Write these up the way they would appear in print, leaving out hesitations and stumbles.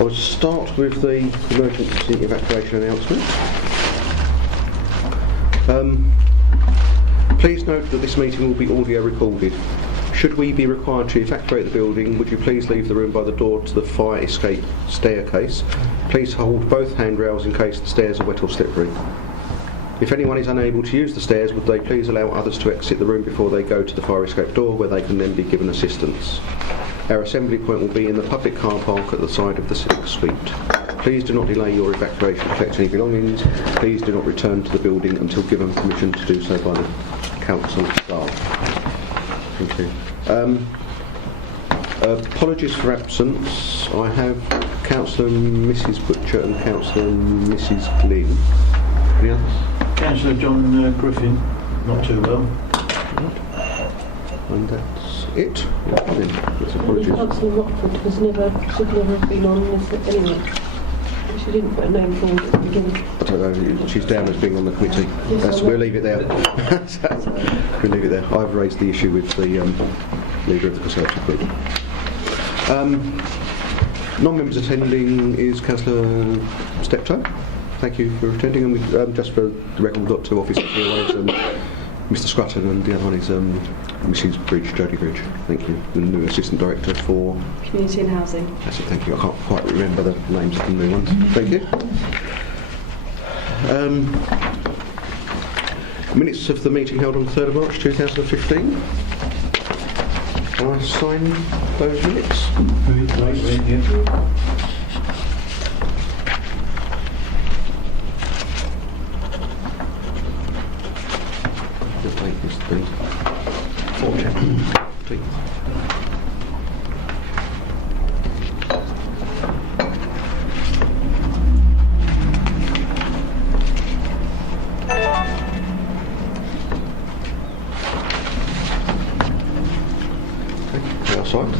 I will start with the emergency evacuation announcement. Please note that this meeting will be audio recorded. Should we be required to evacuate the building, would you please leave the room by the door to the fire escape staircase. Please hold both handrails in case the stairs are wet or slippery. If anyone is unable to use the stairs, would they please allow others to exit the room before they go to the fire escape door, where they can then be given assistance. Our assembly point will be in the public car park at the side of the Civic Suite. Please do not delay your evacuation to collect any belongings. Please do not return to the building until given permission to do so by the council staff. Thank you. Apologies for absence. I have Councillor Mrs Butcher and Councillor Mrs Glynn. Any others? Councillor John Griffin, not too well. And that's it. Apologies. Councillor Rockford should never have been on this anyway. She didn't put a name forward at the beginning. I don't know, she's down as being on the committee. Yes, we'll leave it there. We'll leave it there. I've raised the issue with the leader of the Conservative group. Non-members attending is Councillor Steptoe. Thank you for attending, and we, just for the record, we've got two officers here. One is Mr Scrutton, and the other one is Mrs Bridge, Jodie Bridge. Thank you. The new Assistant Director for Community and Housing. That's it, thank you. I can't quite remember the names of the new ones. Thank you. Minutes of the meeting held on the 3rd of March 2015. Can I sign those minutes?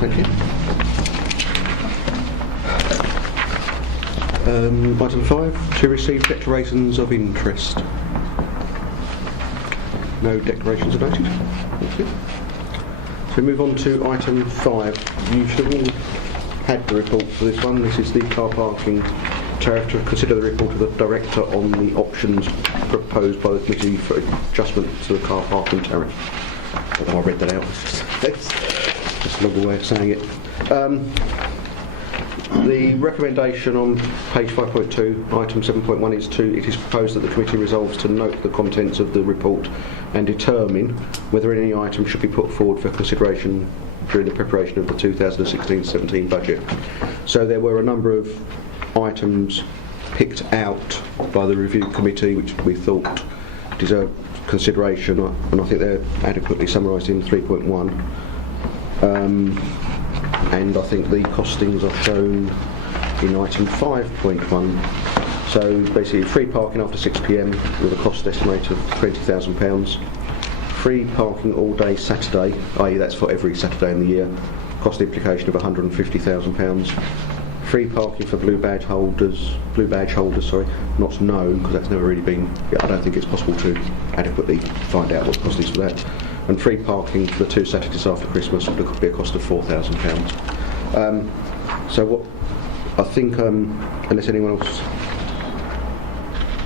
Thank you. Item 5, to receive declarations of interest. No declarations are noted. Thank you. So we move on to item 5. You should have all had the report for this one. This is the car parking tariff, to consider the report of the Director on the options proposed by the committee for adjustment to the car parking tariff. I read that out. Just a long way of saying it. The recommendation on page 5.2, item 7.1 is it is proposed that the committee resolves to note the contents of the report and determine whether any item should be put forward for consideration during the preparation of the 2016-17 budget. So there were a number of items picked out by the review committee which we thought deserved consideration, and I think they're adequately summarised in 3.1. And I think the costings are shown in item 5.1. So basically free parking after 6 p.m. with a cost estimate of £20,000. Free parking all day Saturday, i.e. that's for every Saturday in the year, cost implication of £150,000. Free parking for blue badge holders, not known, because that's never really been, I don't think it's possible to adequately find out what the cost is for that. And free parking for the 2 Saturdays after Christmas would be a cost of £4,000. So what I think, unless anyone else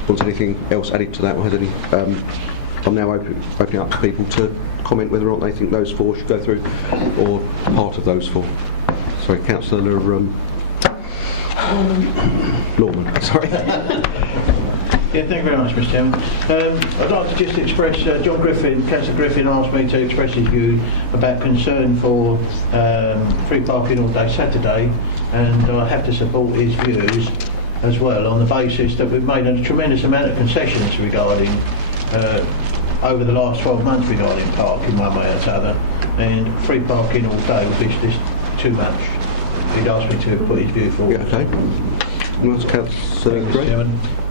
wants anything else added to that or has any, I'm now opening up to people to comment whether or not they think those 4 should go through, or part of those 4. Sorry, Councillor Lawman. Sorry. Yeah, thank you very much, Mr. Chairman. I'd like to just express, Councillor Griffin asked me to express his view about concern for free parking all day Saturday, and I have to support his views as well on the basis that we've made a tremendous amount of concessions regarding, over the last 12 months regarding parking one way or the other, and free parking all day would be just too much. He'd asked me to put his view forward. Yeah, okay.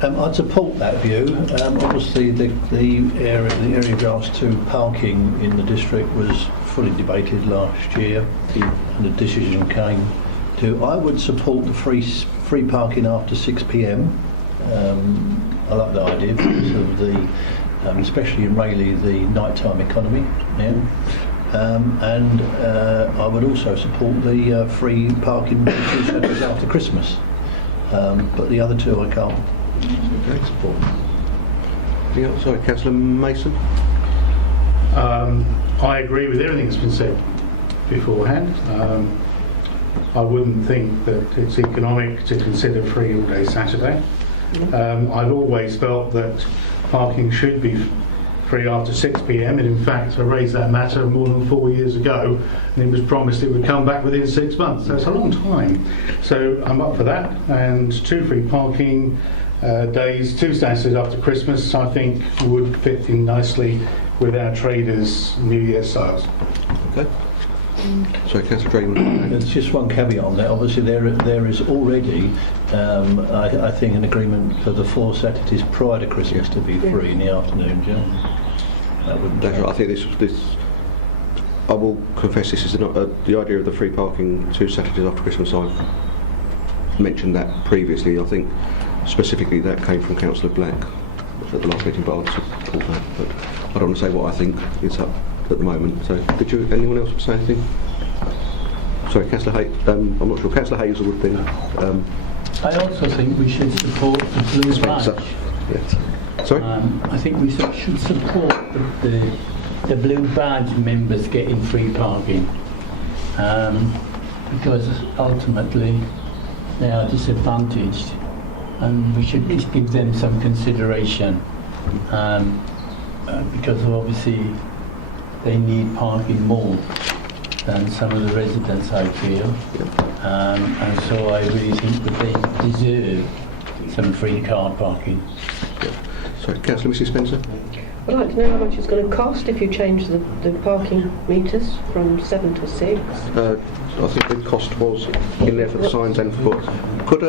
I'd support that view. Obviously, the area regards to parking in the district was fully debated last year, and the decision came to. I would support the free parking after 6 p.m. I like the idea because of the, especially in Rayleigh, the nighttime economy. Yeah. And I would also support the free parking 2 Saturdays after Christmas. but the other two I can't. Okay. Yeah, sorry, Councillor Mason. I agree with everything that's been said beforehand. I wouldn't think that it's economic to consider free all day Saturday. I've always felt that parking should be free after 6 p.m. and in fact I raised that matter more than 4 years ago and it was promised it would come back within 6 months. So it's a long time. So I'm up for that, and 2 free parking days, 2 Saturdays after Christmas, I think would fit in nicely with our traders' New Year sales. Okay. Sorry, Councillor Draymond. There's just one caveat on that. Obviously, there is already, I think, an agreement for the 4 Saturdays prior to Christmas to be free in the afternoon, John. That wouldn't That's right. I think this. I will confess this is not the idea of the free parking 2 Saturdays after Christmas. I've mentioned that previously. I think specifically that came from Councillor Black at the last meeting, but I'll support that. But I don't want to say what I think is up at the moment. So, anyone else say anything? Sorry, Councillor Hayes. I'm not sure. Councillor Hazelwood then. I also think we should support the Blue Spencer. Badge. Yeah. Sorry. I think we should support the Blue Badge members getting free parking, because ultimately they are disadvantaged, and we should give them some consideration, because obviously they need parking more than some of the residents, I feel. And so I really think that they deserve some free car parking. Sorry, Councillor Mrs Spencer. I'd like to know how much it's going to cost if you change the parking meters from 7 to 6. I think the cost was in there for the signs and for. Could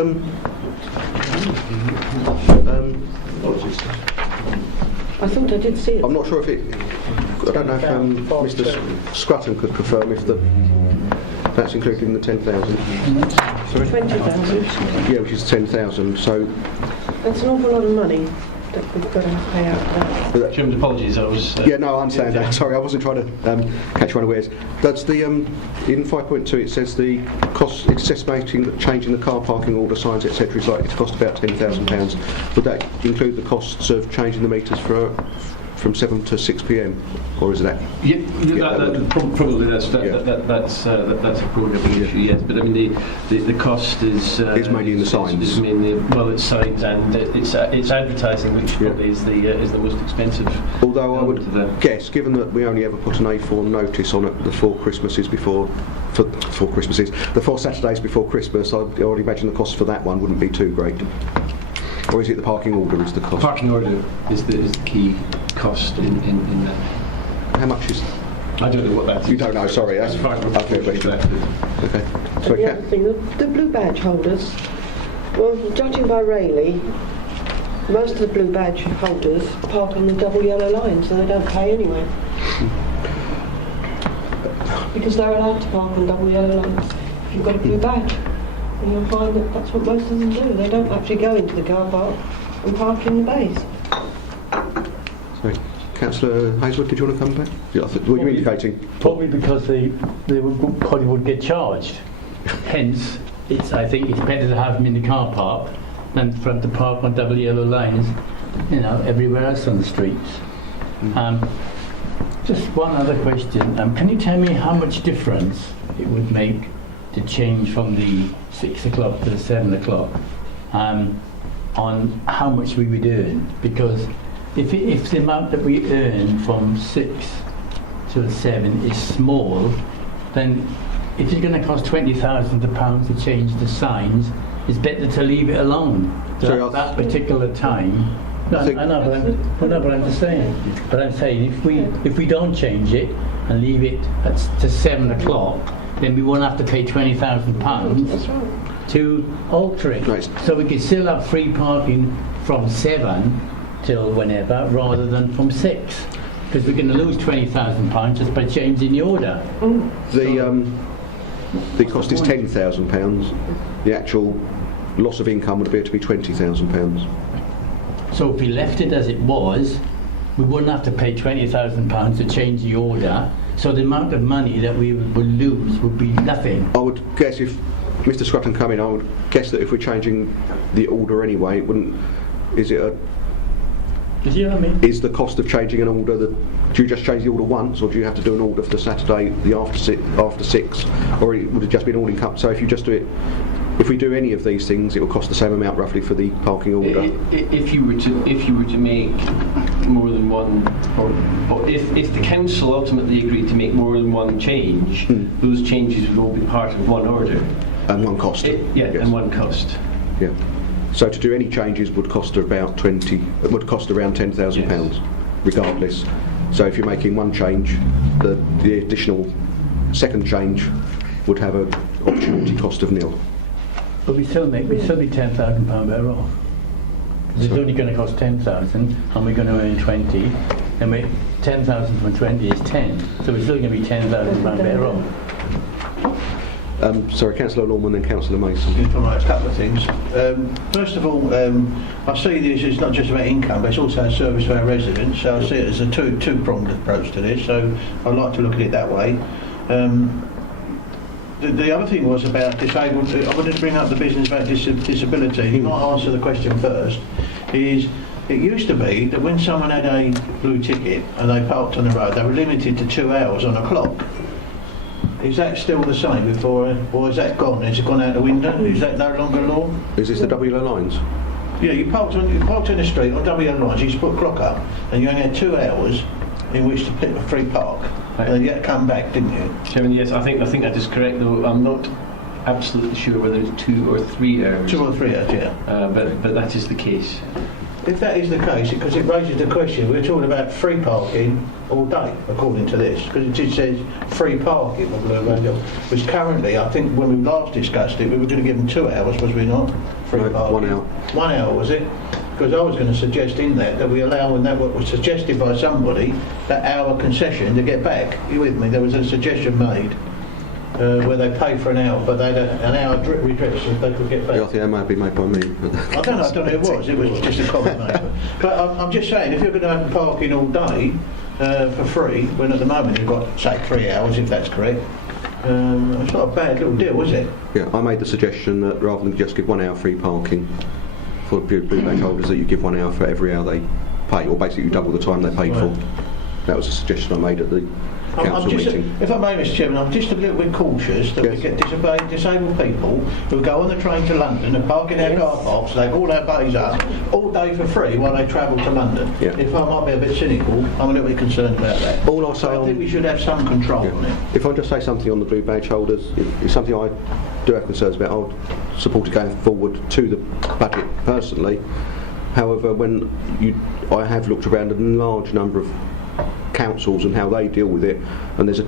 I thought I did see it. I'm not sure if it. I don't know if Mr. Scrutton could confirm if that's included in the 10,000. Sorry? 20,000. Yeah, which is 10,000. So That's an awful lot of money that we've got to pay out for that. Jim's apologies, I was... yeah, no, I understand that. Sorry, I wasn't trying to catch you unawares. That's the in 5.2 it says the cost. It's estimating that changing the car parking order signs etc. is likely to cost about £10,000. Would that include the costs of changing the meters from 7 to 6 p.m. or is that? Yeah, that probably that's a programming issue, yes. But I mean the cost is mainly in the signs. Is mainly, well, it's signs and it's advertising, which probably is the most expensive. Although I would guess, given that we only ever put an A4 notice on it the 4 Christmases before, the 4 Saturdays before Christmas, I would imagine the cost for that one wouldn't be too great. Or is it the parking order is the cost? Parking order is the key cost in that. How much is? I don't know what that is. You don't know, sorry. That's okay. Okay. And Sorry, the other thing, the blue badge holders, well, judging by Rayleigh, most of the blue badge holders park on the double yellow line, so they don't pay anyway. Because they're allowed to park on double yellow lines. If you've got a blue badge, and you'll find that that's what most of them do. They don't actually go into the car park and park in the bays. Sorry. Councillor Hazelwood, did you want to come back? Yeah, what are you indicating? Probably because they probably would get charged. Hence, I think it's better to have them in the car park than for them to park on double yellow lines, everywhere else on the streets. Just one other question. Can you tell me how much difference it would make to change from the 6 o'clock to the 7 o'clock on how much we would earn? Because if the amount that we earn from 6 to 7 is small, then if it's going to cost £20,000 to change the signs, it's better to leave it alone that particular time. I know, but I'm just saying. But I'm saying if we don't change it and leave it to 7 o'clock, then we won't have to pay £20,000 to alter it. Right. So we can still have free parking from 7 till whenever, rather than from 6, because we're going to lose £20,000 just by changing the order. The cost is £10,000. The actual loss of income would appear to be £20,000. So if we left it as it was, we wouldn't have to pay £20,000 to change the order. So the amount of money that we would lose would be nothing. I would guess if Mr. Scrutton come in, I would guess that if we're changing the order anyway, it wouldn't. Is it a? Do you know what I mean? Is the cost of changing an order do you just change the order once, or do you have to do an order for the Saturday, the after 6, or would it just be an all-in? So if you just do it, if we do any of these things, it will cost the same amount roughly for the parking order. If you were to make more than one, or if the council ultimately agreed to make more than one change, those changes would all be part of one order. And one cost. Yes. And one cost. Yeah. So to do any changes would cost about around £10,000, regardless. So if you're making one change, the additional second change would have an opportunity cost of nil. But we'd still be £10,000 better off. It's only going to cost 10,000, and we're going to earn 20, and 10,000 from 20 is 10. So we're still going to be £10,000 better off. Sorry, Councillor Lorman, then Councillor Mason. If I might, a couple of things. First of all, I see this as not just about income, but it's also a service for our residents. So I see it as a two-pronged approach to this. So I'd like to look at it that way. The other thing was about disabled. I wanted to bring up the business about disability. You might answer the question first. It used to be that when someone had a blue ticket and they parked on the road, they were limited to 2 hours on a clock. Is that still the same before, or is that gone? Has it gone out the window? Is that no longer law? Is this the WLO lines? Yeah, you parked in the street on WM lines. You just put a clock up, and you only had 2 hours in which to pick a free park. Right. And you had to come back, didn't you? Chairman, yes, I think that is correct. Though I'm not absolutely sure whether it's 2 or 3 hours. 2 or 3 hours, yeah. But that is the case. If that is the case, because it raises the question, we're talking about free parking all day, according to this, because it just says free parking on Blue Radio, which currently, I think when we last discussed it, we were going to give them 2 hours, was we not? Free No, parking. 1 hour. 1 hour, was it? Because I was going to suggest in that we allow, and that was suggested by somebody, that hour concession to get back. You with me? There was a suggestion made where they pay for an hour, but they had an hour redress if they could get back. Yeah, I think that might be made by me. I don't know who it was. It was just a comment made. But I'm just saying, if you're going to have parking all day for free, when at the moment you've got, say, 3 hours, if that's correct, it's not a bad little deal, is it? Yeah, I made the suggestion that rather than just give 1 hour free parking for blue badge holders, that you give 1 hour for every hour they pay, or basically you double the time they paid for. That was a suggestion I made at the council meeting. If I may, Mr. Chairman, I'm just a little bit cautious that we get disabled people who go on the train to London and park in our car parks, they all our bays up, all day for free while they travel to London. Yeah. If I might be a bit cynical, I'm a little bit concerned about that. All I'll say I think we should have some control on it. If I just say something on the blue badge holders, it's something I do have concerns about. I'll support it going forward to the budget personally. However, I have looked around a large number of councils and how they deal with it, and there's a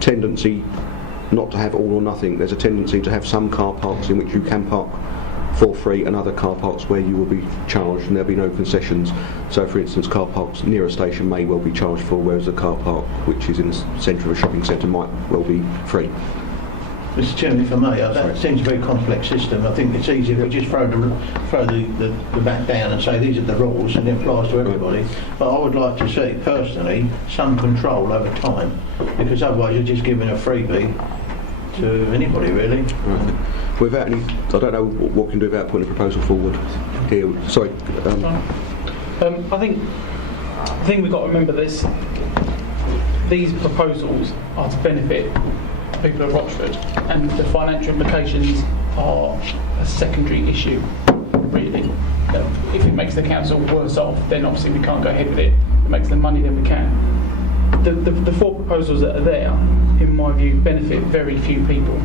tendency not to have all or nothing. There's a tendency to have some car parks in which you can park for free and other car parks where you will be charged and there'll be no concessions. So for instance, car parks near a station may well be charged for, whereas a car park which is in the centre of a shopping centre might well be free. Mr. Chairman, if I may, that seems a very complex system. I think it's easy if we just throw the back down and say these are the rules and it applies to everybody. But I would like to see, personally, some control over time, because otherwise you're just giving a freebie to anybody, really. Right. Without any, I don't know what we can do without putting a proposal forward here. Sorry. I think the thing we've got to remember is these proposals are to benefit people of Rochford, and the financial implications are a secondary issue, really. If it makes the council worse off, then obviously we can't go ahead with it. If it makes them money, then we can. The 4 proposals that are there, in my view, benefit very few people.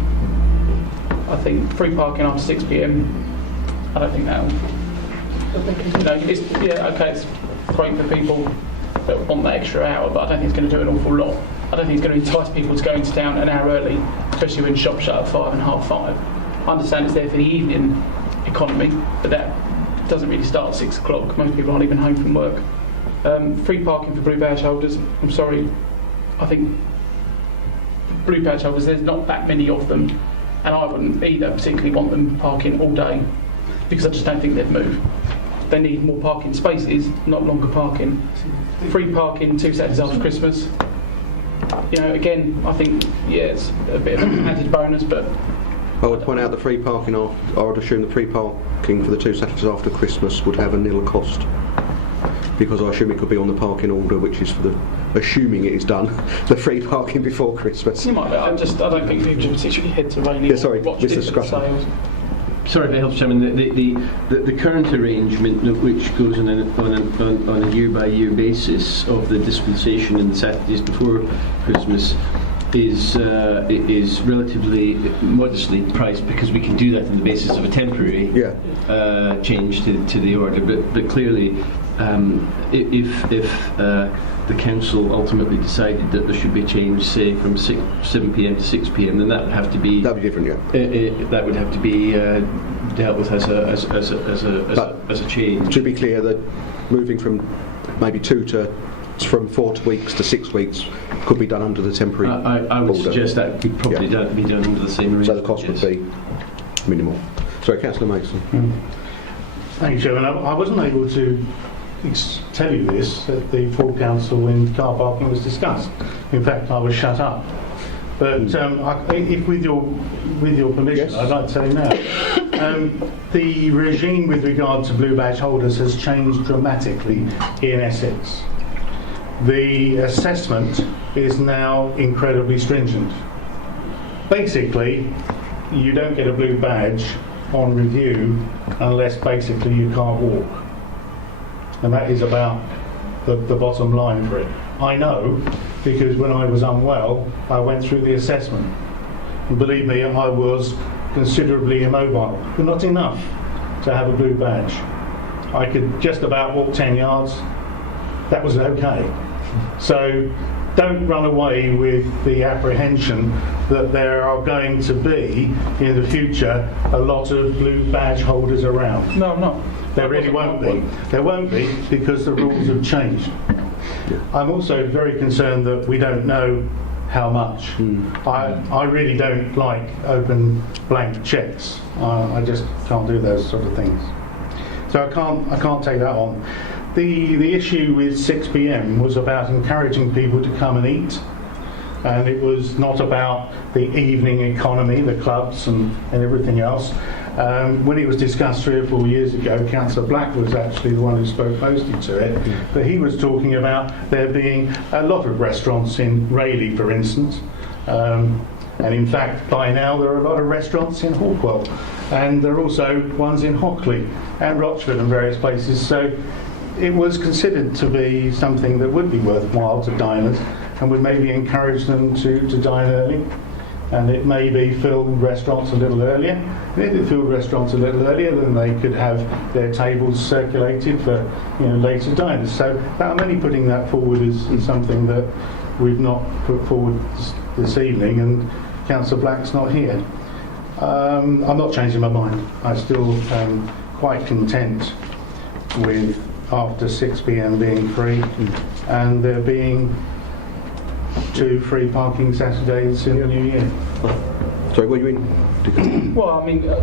I think free parking after 6 p.m, I don't think that'll... it's great for people that want that extra hour, but I don't think it's going to do an awful lot. I don't think it's going to entice people to go into town an hour early, especially when shops shut at 5 and half 5. I understand it's there for the evening economy, but that doesn't really start at 6 o'clock. Most people aren't even home from work. Free parking for blue badge holders, I'm sorry, I think blue badge holders, there's not that many of them, and I wouldn't either particularly want them parking all day, because I just don't think they'd move. They need more parking spaces, not longer parking. Free parking 2 Saturdays after Christmas. Again, I think, it's a bit of an added bonus, but I would point out the free parking, I would assume the free parking for the 2 Saturdays after Christmas would have a nil cost. Because I assume it could be on the parking order, which is for the, assuming it is done, the free parking before Christmas. You might be. I don't think people should particularly head to Rayleigh. Yeah, sorry, or watch Mr. digital Scruton. sales. Sorry if it helps, Chairman. The current arrangement, which goes on a year-by-year basis of the dispensation in the Saturdays before Christmas, is relatively modestly priced because we can do that on the basis of a temporary change to the order. But clearly, if the council ultimately decided that there should be a change, say from 7 p.m. to 6 p.m., then that would have to be different, that would have to be dealt with as a change. To be clear, that moving from maybe 4 weeks to 6 weeks could be done under the temporary I would order. suggest that could probably be done under the same arrangement. So the cost would be minimal. Sorry, Councillor Mason. Thank you, Chairman. I wasn't able to tell you this at the full council when car parking was discussed. In fact, I was shut up. But if with your permission, Yes. I'd like to say now, the regime with regard to blue badge holders has changed dramatically in Essex. The assessment is now incredibly stringent. Basically, you don't get a blue badge on review unless basically you can't walk. And that is about the bottom line for it. I know because when I was unwell, I went through the assessment. And believe me, I was considerably immobile, but not enough to have a blue badge. I could just about walk 10 yards. That was okay. So don't run away with the apprehension that there are going to be in the future a lot of blue badge holders around. No, I'm not. There really won't be. There won't be because the rules have changed. I'm also very concerned that we don't know how much. I really don't like open blank cheques. I just can't do those sort of things. So I can't take that on. The issue with 6 p.m. was about encouraging people to come and eat, and it was not about the evening economy, the clubs and everything else. When it was discussed 3 or 4 years ago, Councillor Black was actually the one who spoke mostly to it, but he was talking about there being a lot of restaurants in Rayleigh, for instance, and in fact by now there are a lot of restaurants in Hawkwell, and there are also ones in Hockley and Rochford and various places. So it was considered to be something that would be worthwhile to diners and would maybe encourage them to dine early. And it maybe filled restaurants a little earlier. And if it filled restaurants a little earlier, then they could have their tables circulated for later diners. So I'm only putting that forward as something that we've not put forward this evening, and Councillor Black's not here. I'm not changing my mind. I still am quite content with after 6 p.m. being free and there being 2 free parking Saturdays in the new year. Sorry, what are you in? Well, I mean,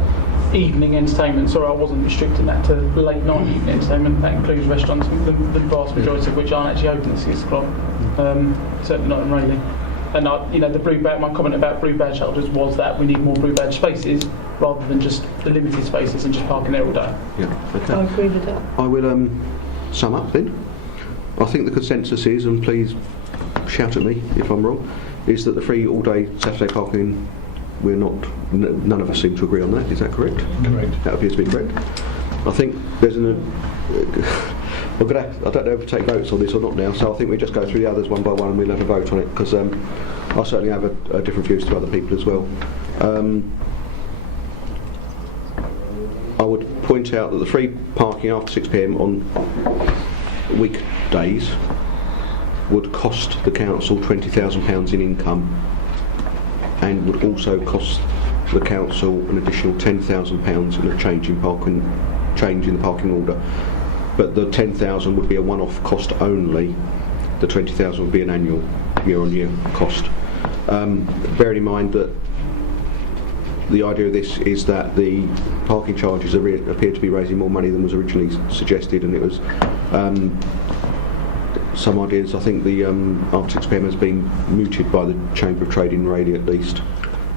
evening entertainment, sorry, I wasn't restricting that to late night evening entertainment. That includes restaurants, the vast majority of which aren't actually open at 6 o'clock. Certainly not in Rayleigh. And the blue badge, my comment about blue badge holders was that we need more blue badge spaces rather than just the limited spaces and just parking there all day. Yeah, I okay. agree with that. I will sum up then. I think the consensus is, and please shout at me if I'm wrong, is that the free all-day Saturday parking, we're not, none of us seem to agree on that. Is that correct? Correct. That appears to be correct. I think there's I don't know if we take votes on this or not now, so I think we just go through the others one by one and we'll have a vote on it, because I certainly have a different views to other people as well. I would point out that the free parking after 6 p.m. on weekdays would cost the council £20,000 in income, and would also cost the council an additional £10,000 in a change in the parking order. But the 10,000 would be a one-off cost only. The 20,000 would be an annual, year-on-year cost. Bearing in mind that the idea of this is that the parking charges appear to be raising more money than was originally suggested, and it was some ideas. I think the after 6 p.m. has been mooted by the Chamber of Trade in Rayleigh at least.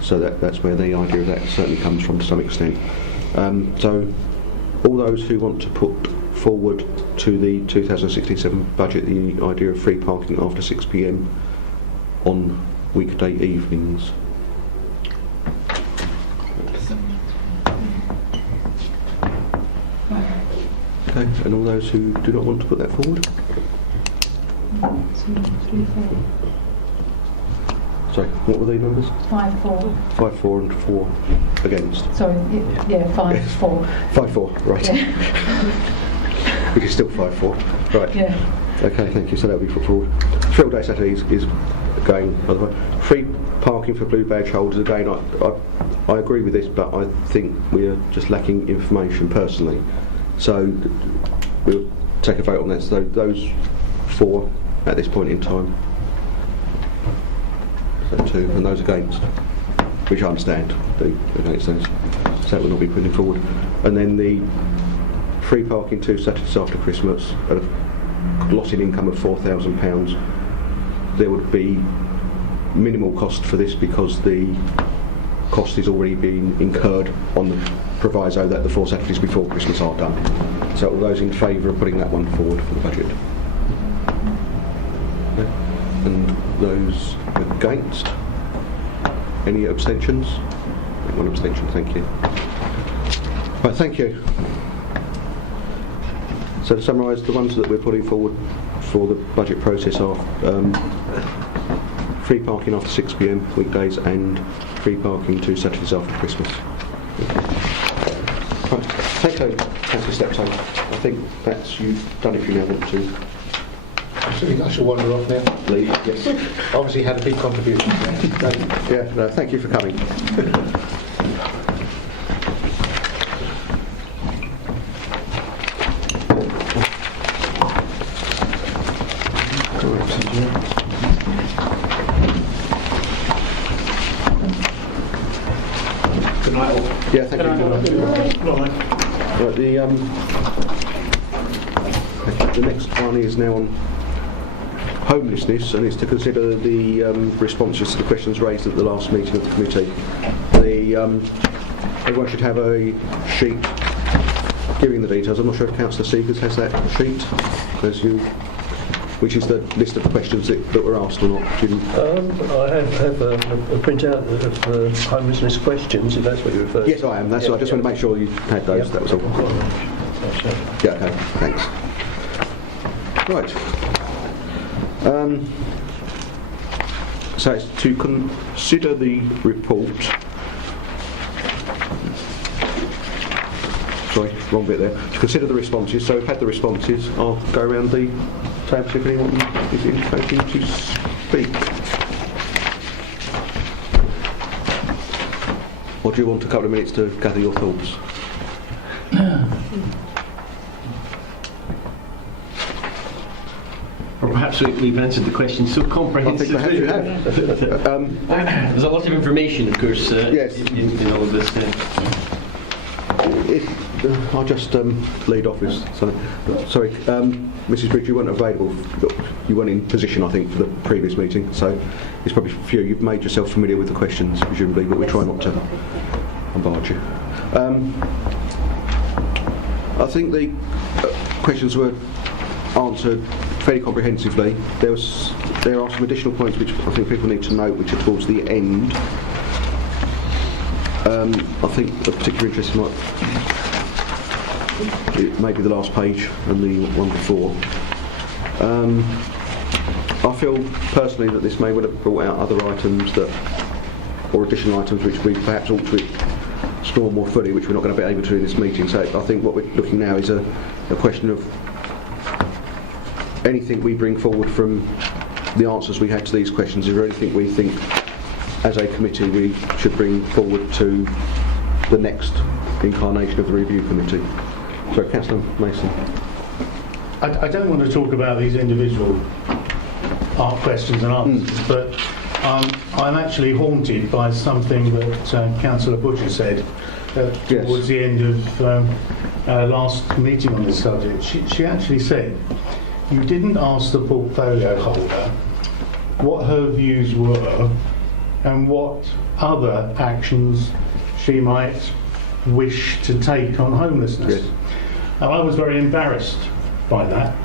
So that's where the idea of that certainly comes from to some extent. So all those who want to put forward to the 2067 budget the idea of free parking after 6 p.m. on weekday evenings. Okay, and all those who do not want to put that forward? Sorry, what were the numbers? 5-4. 5-4 and 4 against. Sorry, yeah, 5-4. 5-4, right. Yeah. Which is still 5-4. Right. Yeah. Okay, thank you. So that will be put forward. Field Day Saturday is going, by the way. Free parking for blue badge holders, again, I agree with this, but I think we are just lacking information personally. So we'll take a vote on that. So those 4 at this point in time. So 2, and those against, which I understand, against those. So that will not be putting forward. And then the free parking 2 Saturdays after Christmas, a loss in income of £4,000. There would be minimal cost for this because the cost is already being incurred on the proviso that the 4 Saturdays before Christmas are done. So all those in favour of putting that one forward for the budget? Okay. And those against? Any abstentions? 1 abstention, thank you. Right, thank you. So to summarise, the ones that we're putting forward for the budget process are free parking after 6 p.m. weekdays and free parking 2 Saturdays after Christmas. Right, thank you, Councillor Steptoe. I think that's you've done if you now want to I should wander off now. leave. Yes. Obviously had a big contribution. Yeah, no, thank you for coming. Good night all. Yeah, thank you. Right. Right, the next one is now on homelessness, and it's to consider the responses to the questions raised at the last meeting of the committee. Everyone should have a sheet giving the details. I'm not sure if Councillor Seekers has that sheet, which is the list of the questions that were asked or not. I have a printout of homelessness questions, if that's what you refer to. Yes, I am. That's I just want to make sure you had those. Yep. That was all. Yeah, okay, thanks. Right. So it's to consider the report. Sorry, wrong bit there. To consider the responses. So we've had the responses. I'll go around the table if anyone is intending to speak. Or do you want a couple of minutes to gather your thoughts? Or perhaps we've answered the question so comprehensively. I think perhaps you have. There's a lot of information, of course, Yes. in all of this. I'll just lead off with something. Sorry, Mrs. Bridge, you weren't available. You weren't in position, I think, for the previous meeting, so it's probably a few. You've made yourself familiar with the questions, presumably, but we try not to bombard you. I think the questions were answered fairly comprehensively. There are some additional points which I think people need to note, which are towards the end. I think a particular interest might maybe the last page and the one before. I feel personally that this may well have brought out other items or additional items which we perhaps ought to explore more fully, which we're not going to be able to in this meeting. So I think what we're looking now is a question of anything we bring forward from the answers we had to these questions. Is there anything we think as a committee we should bring forward to the next incarnation of the review committee? So, Councillor Mason. I don't want to talk about these individual art questions and answers, but I'm actually haunted by something that Councillor Butcher said towards the end of last meeting on this subject. She actually said, you didn't ask the portfolio holder what her views were and what other actions she might wish to take on homelessness. Yes. And I was very embarrassed by that,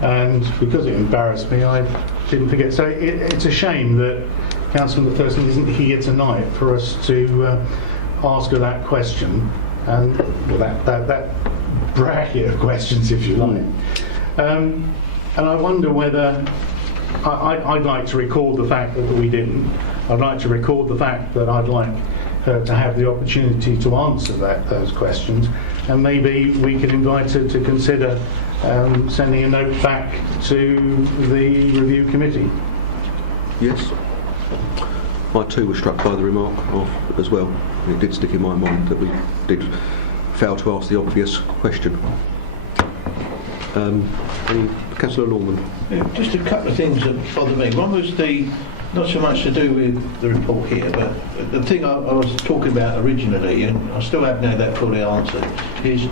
and because it embarrassed me, I didn't forget. So it's a shame that Councillor McPherson isn't here tonight for us to ask her that question, and well, that bracket of questions, if you like. And I wonder whether I'd like to record the fact that we didn't. I'd like to record the fact that I'd like her to have the opportunity to answer those questions, and maybe we could invite her to consider sending a note back to the review committee. Yes. I too was struck by the remark as well. It did stick in my mind that we did fail to ask the obvious question. Councillor Norman. Yeah, just a couple of things that bother me. One was not so much to do with the report here, but the thing I was talking about originally, and I still haven't had that fully answered, is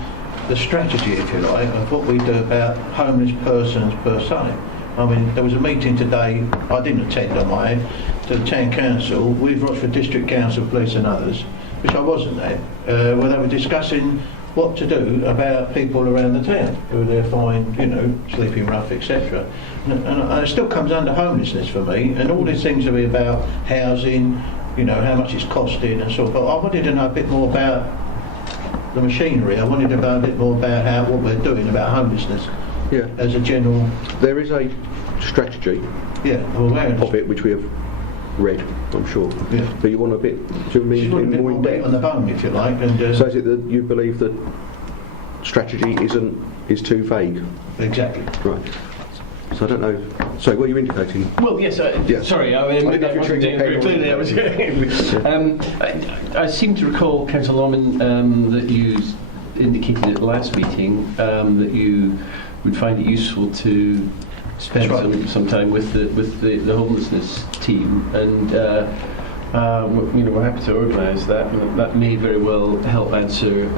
the strategy, if you like, of what we do about homeless persons per se. I mean, there was a meeting today, I didn't attend on my own, to the Town Council with Rochford District Council, Police and others, which I wasn't at, where they were discussing what to do about people around the town who they find, sleeping rough, etc. And it still comes under homelessness for me, and all these things will be about housing, how much it's costing and so on. But I wanted to know a bit more about the machinery. I wanted to know a bit more about what we're doing about homelessness. Yeah. As a general. There is a strategy of it which we have read, I'm sure. Yeah. But you want a bit, do you mean a bit more in depth on the bone, if you like. And, so is it that you believe that strategy is too vague? Exactly. Right. So I don't know. So what are you indicating? Well, yes. Sorry, I mean, I wasn't doing it very clearly. I seem to recall, Councillor Lorman, that you indicated at the last meeting that you would find it useful to spend some time with the homelessness team, and we're happy to organise that, and that may very well help answer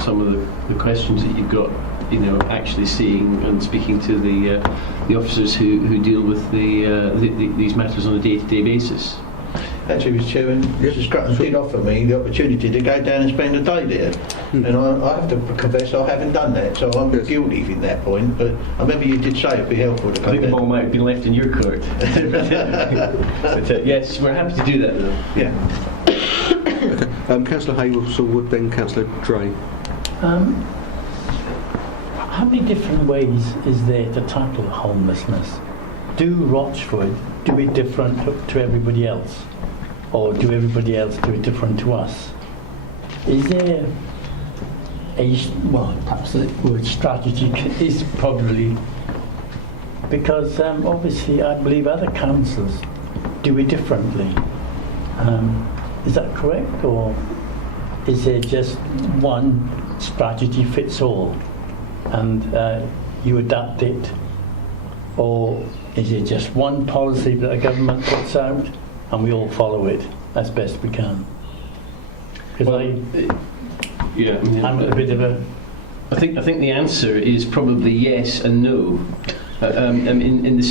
some of the questions that you've got. Actually seeing and speaking to the officers who deal with these matters on a day-to-day basis. Actually, Mr. Chairman, Mr. Scrutton did offer me the opportunity to go down and spend a day there, and I have to confess I haven't done that, so I'm guilty in that point. But I remember you did say it'd be helpful to come. I think the ball might have been left in your court. But yes, we're happy to do that though. Yeah. Councillor Hazelwood, then Councillor Dray. How many different ways is there to tackle homelessness? Do Rochford do it different to everybody else? Or do everybody else do it different to us? Is there perhaps the word strategy is probably, because obviously I believe other councils do it differently. Is that correct? Or is there just one strategy fits all and you adapt it? Or is it just one policy that the government puts out and we all follow it as best we can? Because I'm a bit of a... I think the answer is probably yes and no. In the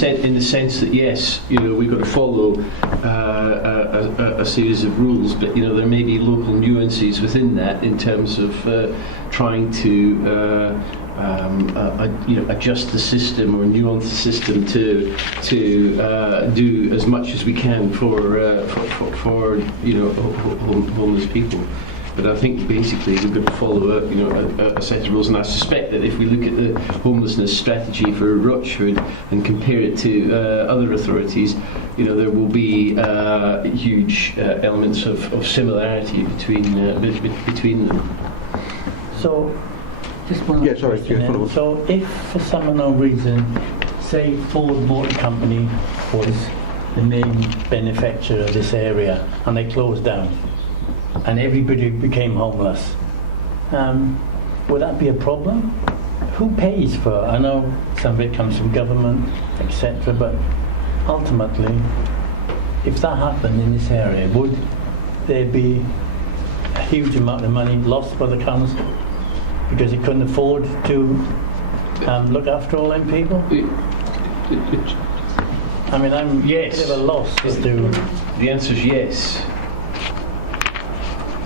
sense that yes, we've got to follow a series of rules, but there may be local nuances within that in terms of trying to adjust the system or nuance the system to do as much as we can for homeless people. But I think basically we've got to follow a set of rules, and I suspect that if we look at the homelessness strategy for Rochford and compare it to other authorities, there will be huge elements of similarity between them. So, just one question. So, if for some unknown reason, say Ford Motor Company was the main benefactor of this area and they closed down, and everybody became homeless, would that be a problem? Who pays for it? I know some of it comes from government, etc., but ultimately, if that happened in this area, would there be a huge amount of money lost by the council because it couldn't afford to look after all them people? I mean, I'm a bit of a loss as to the answer is yes.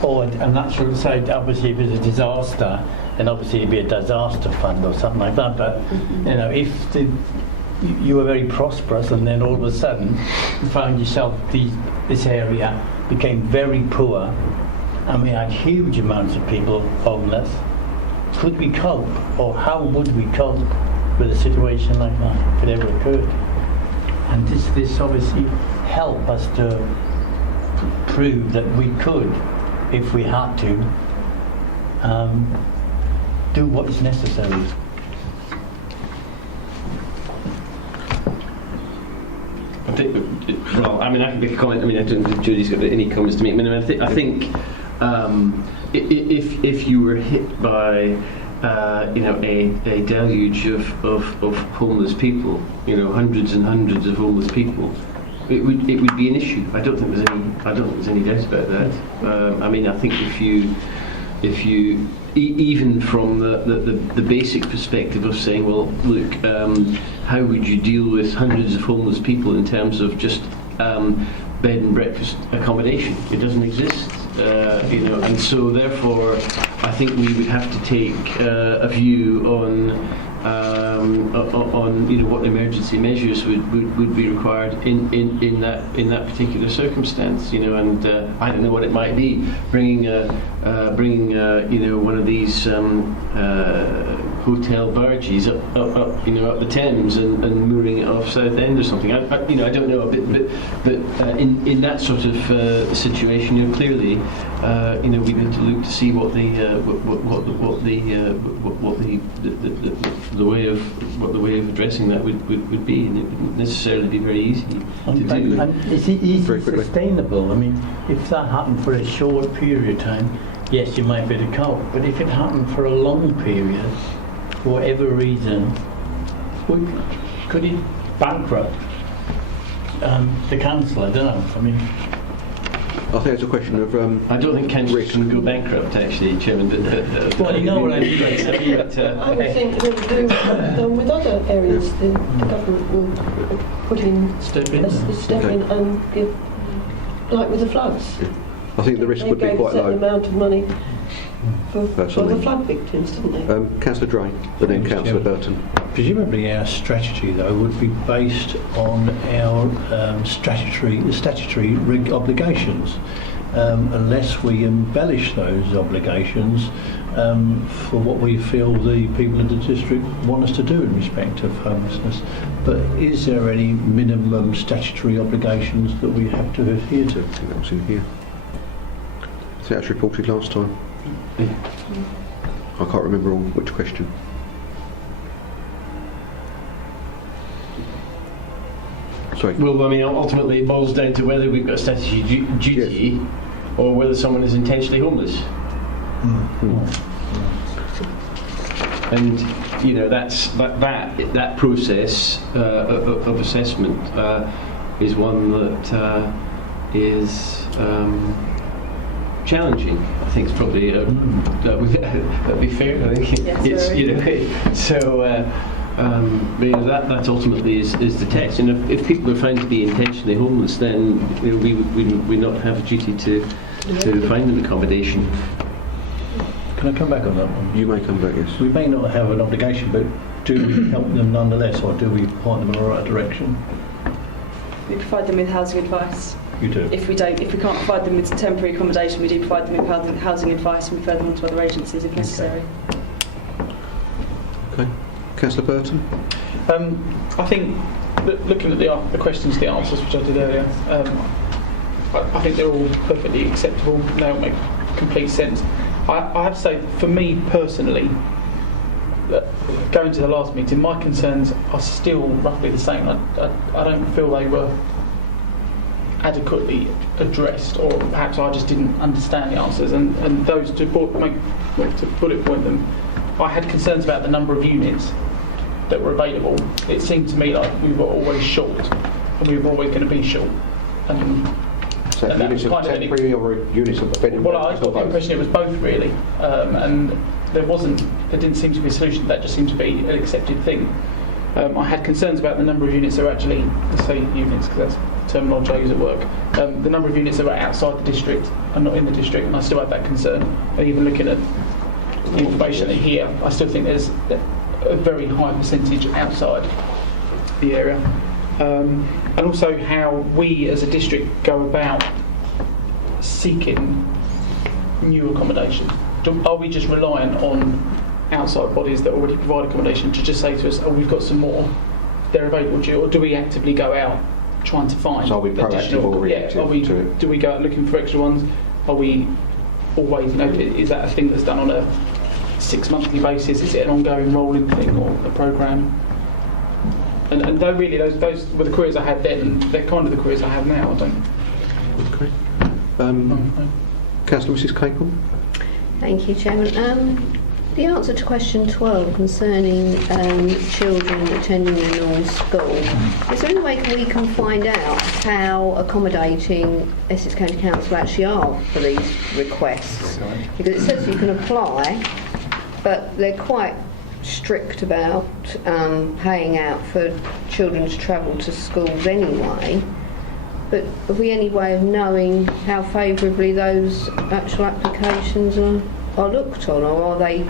Or a natural side, obviously if it's a disaster, then obviously it'd be a disaster fund or something like that. But you know, if you were very prosperous and then all of a sudden you found yourself this area became very poor and we had huge amounts of people homeless, could we cope, or how would we cope with a situation like that if it ever occurred? And this obviously help us to prove that we could, if we had to, do what is necessary. I think, well, I mean, I can make a comment. I mean, I don't know if Julie's got any comments to make. I mean, I think if you were hit by a deluge of homeless people, hundreds and hundreds of homeless people, it would be an issue. I don't think there's any doubt about that. I mean, I think if you even from the basic perspective of saying, well, look, how would you deal with hundreds of homeless people in terms of just bed and breakfast accommodation? It doesn't exist, and so therefore I think we would have to take a view on what emergency measures would be required in that particular circumstance, and I don't know what it might be. Bringing one of these hotel barges up the Thames and mooring it off Southend or something. I don't know, but in that sort of situation, clearly, we need to look to see what the way of addressing that would be, and it wouldn't necessarily be very easy to do. And is it easily sustainable? I mean, if that happened for a short period of time, yes, you might be able to cope. But if it happened for a long period, for whatever reason, could it bankrupt the council? I don't know. I mean, I think it's a question of. I don't think councils can go bankrupt, actually, Chairman. Well, you know what I mean. I would think they would do with other areas. The government will put in Step in. And give, like with the floods. I think the risk They would be gave quite a certain low. amount of money for Personally. the flood victims, didn't they? Councillor Drain, but then Councillor Burton. Presumably our strategy, though, would be based on our statutory obligations, unless we embellish those obligations for what we feel the people in the district want us to do in respect of homelessness. But is there any minimum statutory obligations that we have to adhere to? I think that was in here. I think that was reported last time. I can't remember on which question. Sorry. Well, I mean, ultimately it boils down to whether we've got a statutory duty or whether someone is intentionally homeless. And that process of assessment is one that is challenging. I think it's probably that'd be fair. I think it's so. That ultimately is the test. And if people are found to be intentionally homeless, then we not have a duty to find them accommodation. Can I come back on that one? You may come back, yes. We may not have an obligation, but do we help them nonetheless, or do we point them in the right direction? We provide them with housing advice. You do? If we can't provide them with temporary accommodation, we do provide them with housing advice and refer them on to other agencies if necessary. Okay. Councillor Burton? I think looking at the questions, the answers which I did earlier, I think they're all perfectly acceptable. They all make complete sense. I have to say, for me personally, going to the last meeting, my concerns are still roughly the same. I don't feel they were adequately addressed, or perhaps I just didn't understand the answers. And those to bullet point them, I had concerns about the number of units that were available. It seemed to me like we were always short, and we were always going to be short. So And that units was of kind of temporary or units of bed and Well, I breakfast got or the both? impression it was both really, and there didn't seem to be a solution. That just seemed to be an accepted thing. I had concerns about the number of units that are actually, let's say units, because that's terminology I use at work. The number of units that are outside the district and not in the district, and I still have that concern. And even looking at the information here, I still think there's a very high percentage outside the area. And also how we as a district go about seeking new accommodation. Are we just reliant on outside bodies that already provide accommodation to just say to us, oh, we've got some more, they're available to you, or do we actively go out trying to find So are we proactive additional? or reactive to it? Do we go out looking for extra ones? Are we always, is that a thing that's done on a 6 monthly basis? Is it an ongoing rolling thing or a programme? And though really those were the careers I had then, they're kind of the careers I have now. I don't. Okay. Councillor Mrs. Capel? Thank you, Chairman. The answer to question 12 concerning children attending their normal school, is there any way we can find out how accommodating Essex County Council actually are for these requests? Because it says you can apply, but they're quite strict about paying out for children to travel to schools anyway. But have we any way of knowing how favourably those actual applications are looked on, or are they?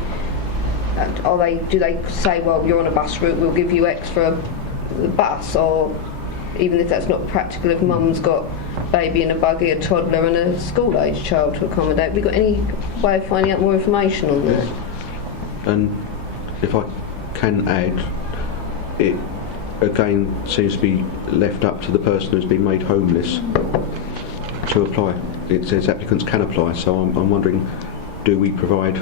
Do they say, well, you're on a bus route, we'll give you extra the bus, or even if that's not practical, if mum's got a baby in a buggy, a toddler, and a school-age child to accommodate? Have we got any way of finding out more information on that? And if I can add, it again seems to be left up to the person who's been made homeless to apply. It says applicants can apply, so I'm wondering, do we provide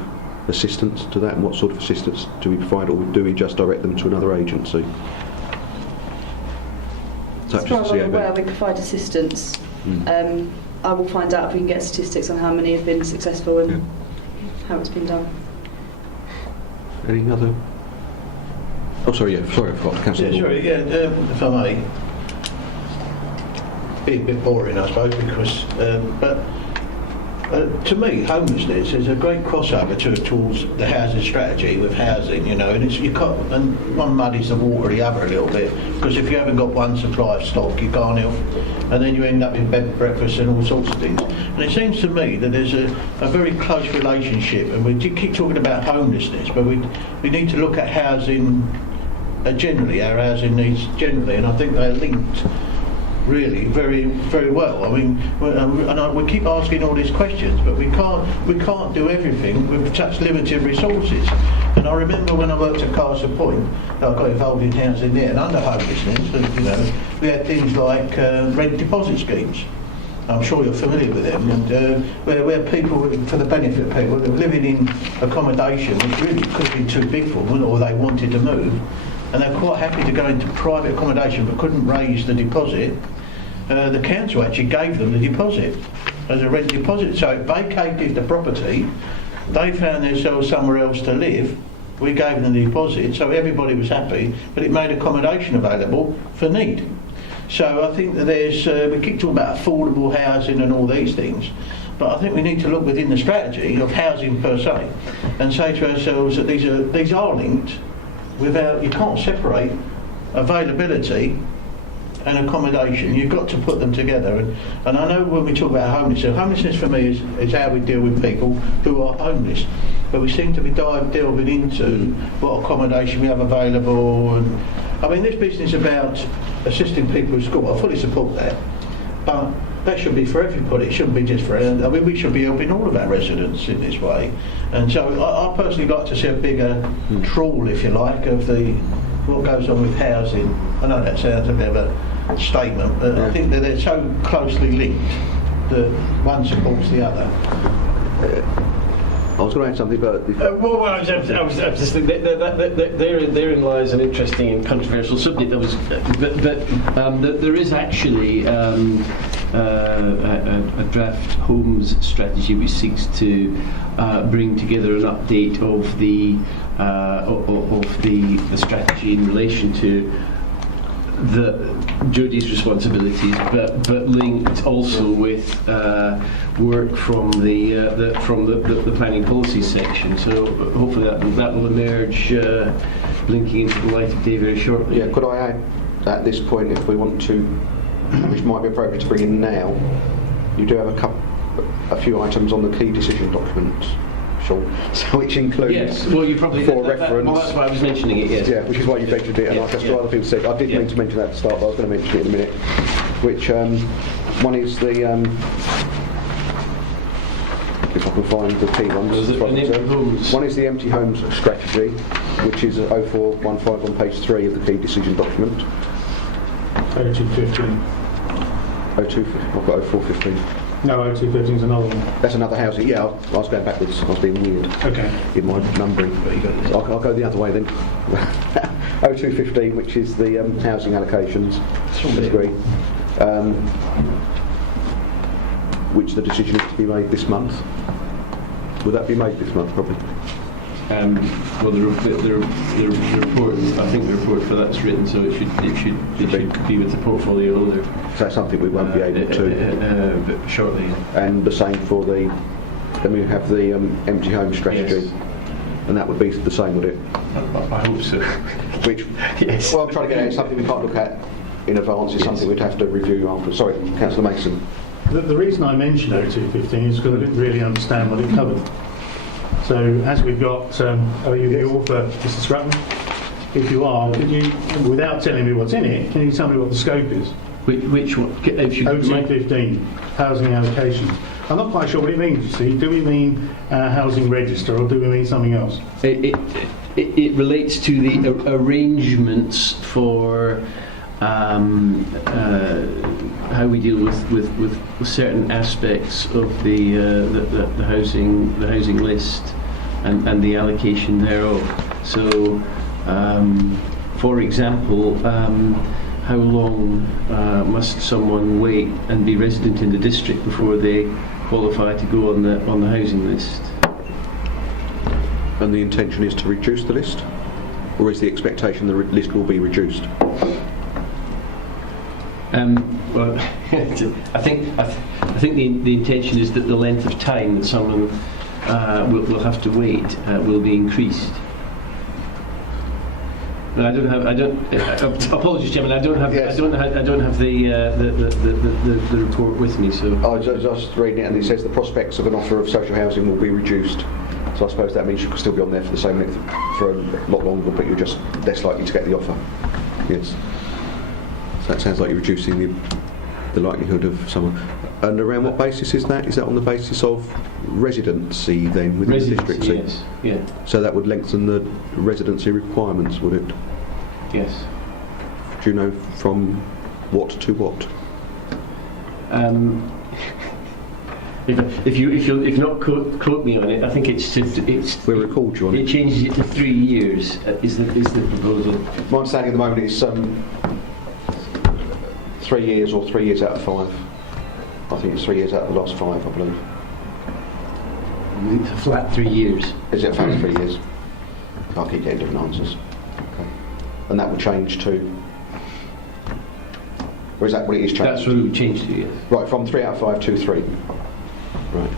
assistance to that, and what sort of assistance do we provide, or do we just direct them to another agency? As far as I'm aware, we provide assistance. I will find out if we can get statistics on how many have been successful and how it's been done. Any other? Oh, sorry, I forgot. Councillor. If I may. Be a bit boring, I suppose, because but to me, homelessness is a great crossover towards the housing strategy with housing, and it's and one muddies the water the other a little bit, because if you haven't got one supply of stock, you can't help, and then you end up in bed and breakfast and all sorts of things. And it seems to me that there's a very close relationship, and we keep talking about homelessness, but we need to look at housing generally, our housing needs generally, and I think they're linked really very, very well. I mean, we keep asking all these questions, but we can't do everything with such limited resources. And I remember when I worked at Castle Point, I got involved in housing there, and under homelessness, we had things like rent deposit schemes. I'm sure you're familiar with them, and where people, for the benefit of people, living in accommodation which really could be too big for them, or they wanted to move, and they're quite happy to go into private accommodation but couldn't raise the deposit. The council actually gave them the deposit as a rent deposit, so it vacated the property. They found themselves somewhere else to live. We gave them the deposit, so everybody was happy, but it made accommodation available for need. So I think that there's we keep talking about affordable housing and all these things, but I think we need to look within the strategy of housing per se and say to ourselves that these are linked. You can't separate availability and accommodation. You've got to put them together. And I know when we talk about homelessness for me is how we deal with people who are homeless. But we seem to be delving into what accommodation we have available. And I mean, this business about assisting people with school, I fully support that. But that should be for everybody. It shouldn't be just for. I mean, we should be helping all of our residents in this way. And so I personally like to see a bigger trawl, if you like, of what goes on with housing. I know that sounds a bit of a statement, but I think that they're so closely linked that one supports the other. I was going to add something, but I was just thinking therein lies an interesting and controversial subject. But there is actually a draft homes strategy which seeks to bring together an update of the strategy in relation to Jodie's responsibilities, but linked also with work from the planning policy section. So hopefully that will emerge, blinking into the light of day very shortly. Yeah, could I add at this point, if we want to which might be appropriate to bring in now, you do have a few items on the key decision document, Sean, so which includes Yes, well, you probably for reference. Well, that's why I was mentioning it. Yes. Yeah, which is why you mentioned it, and like a few other people said, I did mean to mention that at the start, but I was going to mention it in a minute. Which one is the if I can find the key ones. One is the empty homes strategy, which is 0415 on page 3 of the key decision document. 0215. 02, I've got 0415. No, 0215 is another one. That's another housing. Yeah, I was going backwards. I was being weird Okay. in my numbering. I'll go the other way then. 0215, which is the housing allocations. Disagree. Which the decision is to be made this month. Would that be made this month, probably? Well, the report, I think the report for that's written, so it should be with the portfolio holder. So that's something we won't be able to. Shortly. And the same for the. Then we have the empty home strategy, and that would be the same, would it? I hope so. Which, yes. Well, I'm trying to get at something we can't look at in advance. It's something we'd have to review after. Sorry, Councillor Mason. The reason I mentioned 0215 is because I didn't really understand what it covered. So, as we've got, are you the author, Mr. Scrutton? If you are, could you, without telling me what's in it, can you tell me what the scope is? Which one? 0215, housing allocation. I'm not quite sure what it means, you see. Do we mean housing register or do we mean something else? It relates to the arrangements for how we deal with certain aspects of the housing list and the allocation thereof. So, for example, how long must someone wait and be resident in the district before they qualify to go on the housing list? And the intention is to reduce the list, or is the expectation the list will be reduced? Well, I think the intention is that the length of time that someone will have to wait will be increased. But apologies, Chairman. I don't have the report with me. So I was just reading it, and it says the prospects of an offer of social housing will be reduced. So I suppose that means you could still be on there for the same length for a lot longer, but you're just less likely to get the offer. Yes. So that sounds like you're reducing the likelihood of someone. And around what basis is that? Is that on the basis of residency then within the district? Yes. Yeah. So that would lengthen the residency requirements, would it? Yes. Do you know from what to what? If you not quote me on it, I think it's we'll record you on it. It changes it to 3 years. Is the proposal? My understanding at the moment is 3 years or 3 years out of 5. I think it's 3 years out of the last 5, I believe. It's a flat 3 years. Is it a flat 3 years? I'll keep getting different answers. Okay. And that will change to. Or is that what it is changed? That's what it would change to, yes. Right, from 3 out of 5 to 3. Right.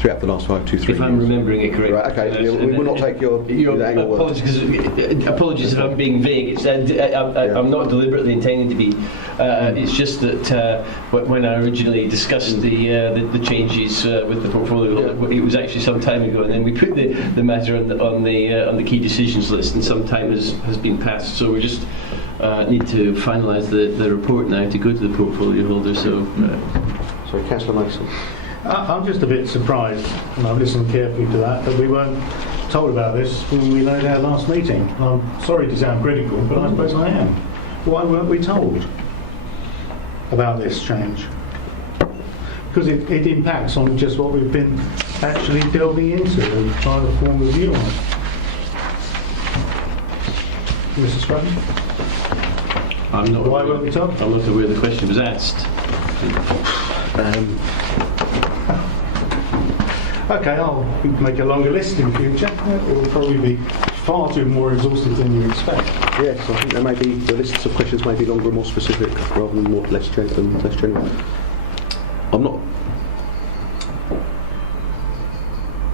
3 out of the last 5 to 3. If I'm remembering it correctly. Right, okay. We will not take your apologies if I'm being vague. I'm not deliberately intending to be. It's just that when I originally discussed the changes with the portfolio, it was actually some time ago, and then we put the matter on the key decisions list, and some time has been passed. So we just need to finalise the report now to go to the portfolio holder. So, sorry, Councillor Mason. I'm just a bit surprised, and I've listened carefully to that we weren't told about this when we laid our last meeting. I'm sorry to sound critical, but I suppose I am. Why weren't we told about this change? Because it impacts on just what we've been actually delving into and trying to form a view on. Mr. Scrutton? Why weren't we told? I'm not aware the question was asked. Okay, I'll make a longer list in future. It will probably be far too more exhaustive than you expect. Yes, I think there may be the lists of questions may be longer and more specific rather than less general. I'm not.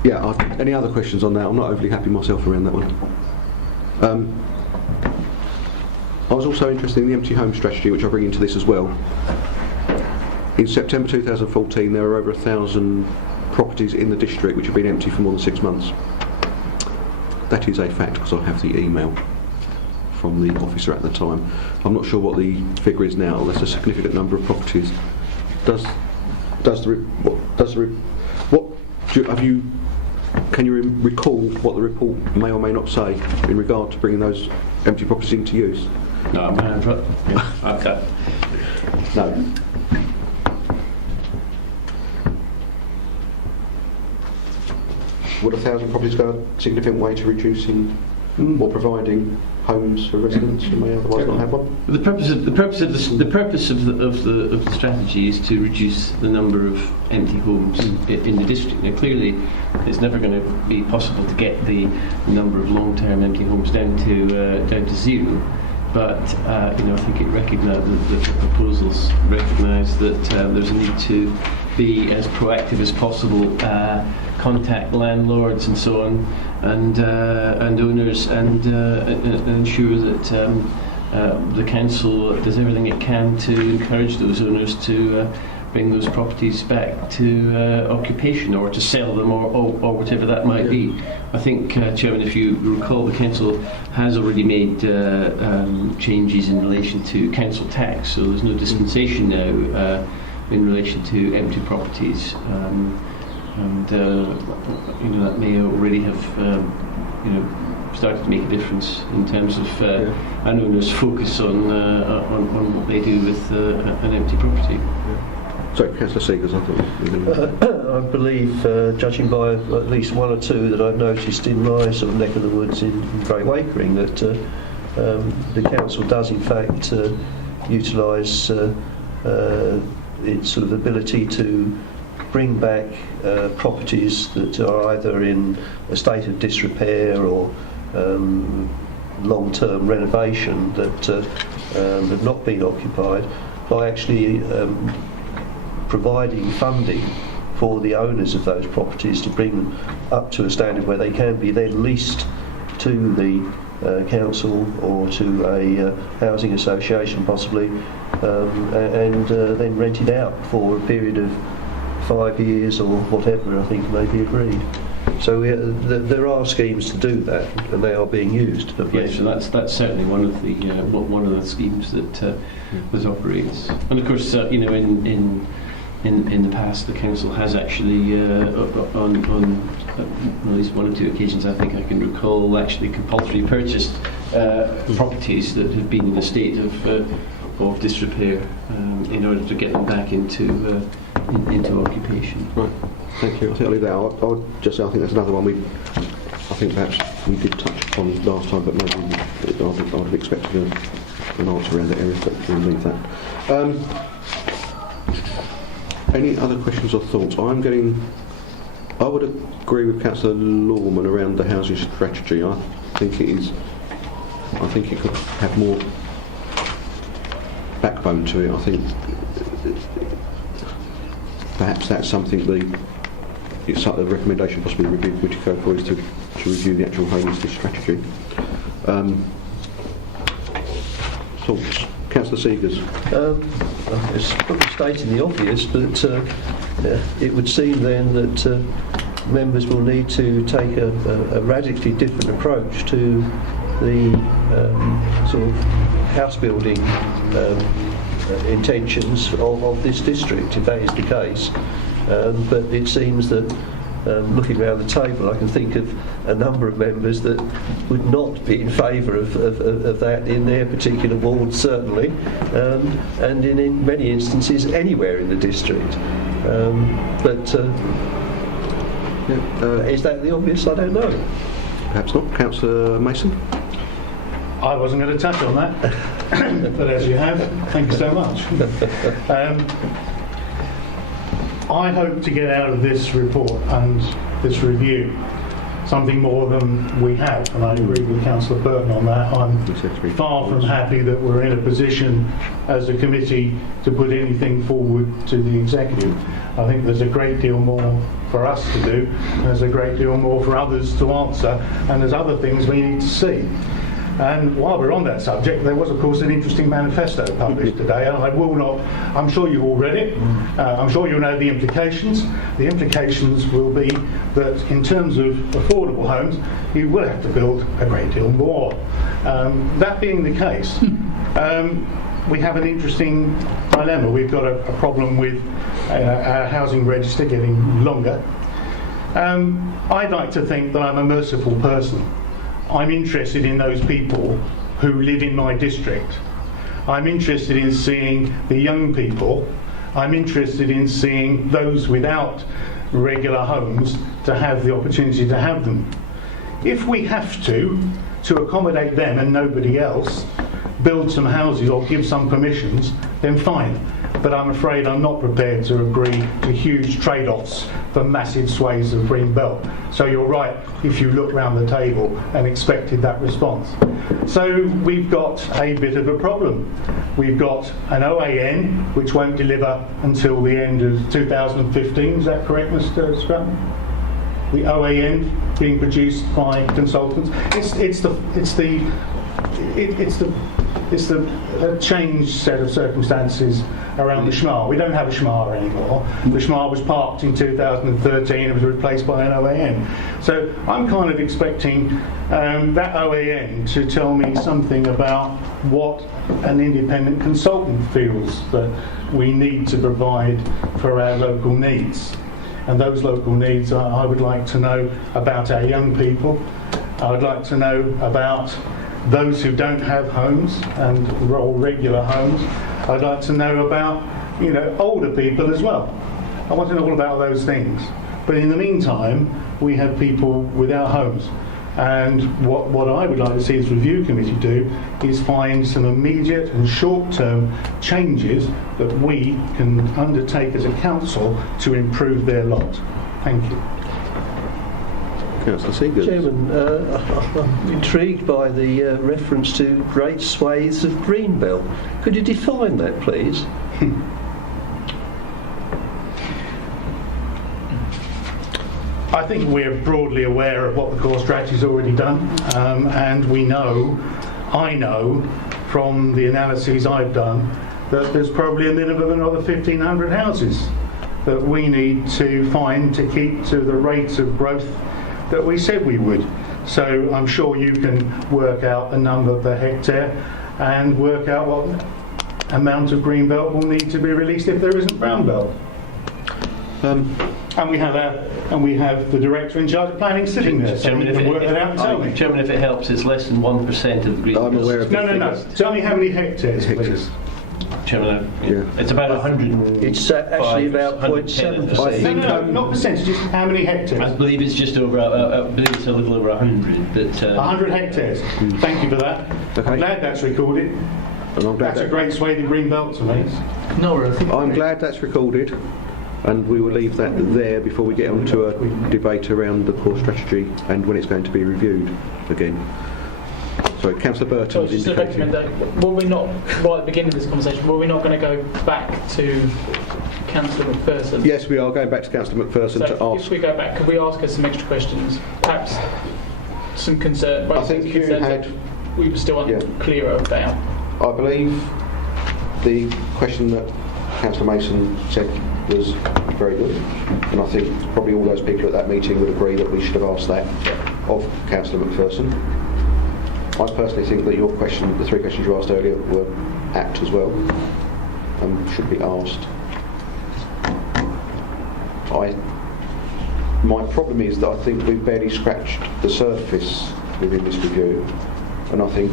Yeah. Any other questions on that? I'm not overly happy myself around that one. I was also interested in the empty home strategy, which I bring into this as well. In September 2014, there were over 1,000 properties in the district which have been empty for more than 6 months. That is a fact because I have the email from the officer at the time. I'm not sure what the figure is now. There's a significant number of properties. Can you recall what the report may or may not say in regard to bringing those empty properties into use? No, I'm going to okay. No. Would 1,000 properties go a significant way to reducing or providing homes for residents who may otherwise not have one? The purpose of the strategy is to reduce the number of empty homes in the district. Now, clearly, it's never going to be possible to get the number of long-term empty homes down to zero. But I think it recognised that the proposals recognise that there's a need to be as proactive as possible, contact landlords and so on, and owners, and ensure that the council does everything it can to encourage those owners to bring those properties back to occupation, or to sell them, or whatever that might be. I think, Chairman, if you recall, the council has already made changes in relation to council tax, so there's no dispensation now in relation to empty properties, and that may already have started to make a difference in terms of an owner's focus on what they do with an empty property. Sorry, Councillor Seegers, I thought. I believe, judging by at least one or two that I've noticed in my sort of neck of the woods in Great Wakering, that the council does in fact utilise its sort of ability to bring back properties that are either in a state of disrepair or long-term renovation that have not been occupied, by actually providing funding for the owners of those properties to bring them up to a standard where they can be then leased to the council or to a housing association possibly, and then rented out for a period of 5 years or whatever I think may be agreed. So there are schemes to do that, and they are being used. Yes, so that's certainly one of the schemes that operates. And of course, in the past, the council has actually, on at least one or two occasions, I think I can recall, actually compulsory purchased properties that have been in a state of disrepair in order to get them back into occupation. Right. Thank you. I think I'll leave that. I would just say I think there's another one I think perhaps we did touch upon last time, but maybe I would have expected an answer around that area, but we'll leave that. Any other questions or thoughts? I would agree with Councillor Lawman around the housing strategy. I think it could have more backbone to it. I think perhaps that's something the recommendation possibly review committee go for is to review the actual homelessness strategy. Thoughts? Councillor Seegers. It's probably stating the obvious, but it would seem then that members will need to take a radically different approach to the sort of house building intentions of this district, if that is the case. But it seems that looking around the table, I can think of a number of members that would not be in favour of that in their particular ward, certainly, and in many instances anywhere in the district. Is that the obvious? I don't know. Perhaps not. Councillor Mason? I wasn't going to touch on that, but as you have, thank you so much. I hope to get out of this report and this review something more than we have, and I agree with Councillor Burton on that. I'm far from happy that we're in a position as a committee to put anything forward to the executive. I think there's a great deal more for us to do, there's a great deal more for others to answer, and there's other things we need to see. And while we're on that subject, there was, of course, an interesting manifesto published today, and I will not, I'm sure you all read it, I'm sure you'll know the implications. The implications will be that in terms of affordable homes, you will have to build a great deal more. That being the case, we have an interesting dilemma. We've got a problem with our housing register getting longer. I'd like to think that I'm a merciful person. I'm interested in those people who live in my district. I'm interested in seeing the young people. I'm interested in seeing those without regular homes to have the opportunity to have them. If we have to accommodate them and nobody else, build some houses or give some permissions, then fine. But I'm afraid I'm not prepared to agree to huge trade-offs for massive swathes of green belt. So you're right if you look round the table and expected that response. So we've got a bit of a problem. We've got an OAN which won't deliver until the end of 2015. Is that correct, Mr. Scrum? The OAN being produced by consultants. It's a changed set of circumstances around the SHMAR. We don't have a SHMAR anymore. The SHMAR was parked in 2013 and was replaced by an OAN. So I'm kind of expecting that OAN to tell me something about what an independent consultant feels that we need to provide for our local needs. And those local needs, I would like to know about our young people. I would like to know about those who don't have homes and regular homes. I'd like to know about, older people as well. I want to know all about those things. But in the meantime, we have people without homes. And what I would like to see this review committee do is find some immediate and short-term changes that we can undertake as a council to improve their lot. Thank you. Councillor Seegers. Chairman, I'm intrigued by the reference to great swathes of green belt. Could you define that, please? I think we're broadly aware of what the core strategy's already done, and I know from the analyses I've done that there's probably a minimum of another 1,500 houses that we need to find to keep to the rate of growth that we said we would. So I'm sure you can work out the number per hectare and work out what amount of green belt will need to be released if there isn't brown belt. And we have the director in charge of planning sitting there, so we can work that out and tell me. Chairman, if it helps, it's less than 1% of the green belt. I'm aware of the No. Tell me how many hectares, please. Chairman, it's about 100. It's actually about 0.7%. I think, not percentages, how many hectares? I believe it's just over. I believe it's a little over 100. But 100 hectares. Thank you for that. Okay. I'm glad that's recorded. And I'm glad That's a great swathe of green belt to me. No, I think I'm glad that's recorded, and we will leave that there before we get on to a debate around the core strategy and when it's going to be reviewed again. Sorry, Councillor Burton So was just to indicating. recommend that, were we not, right at the beginning of this conversation, were we not going to go back to Councillor McPherson? Yes, we are going back to Councillor McPherson So to ask. if we go back, could we ask her some extra questions? Perhaps some concern. I think you concerns had. that we were still unclear about. I believe the question that Councillor Mason said was very good, and I think probably all those people at that meeting would agree that we should have asked that of Councillor McPherson. I personally think that your question, the three questions you asked earlier, were apt as well and should be asked. My problem is that I think we've barely scratched the surface within this review, and I think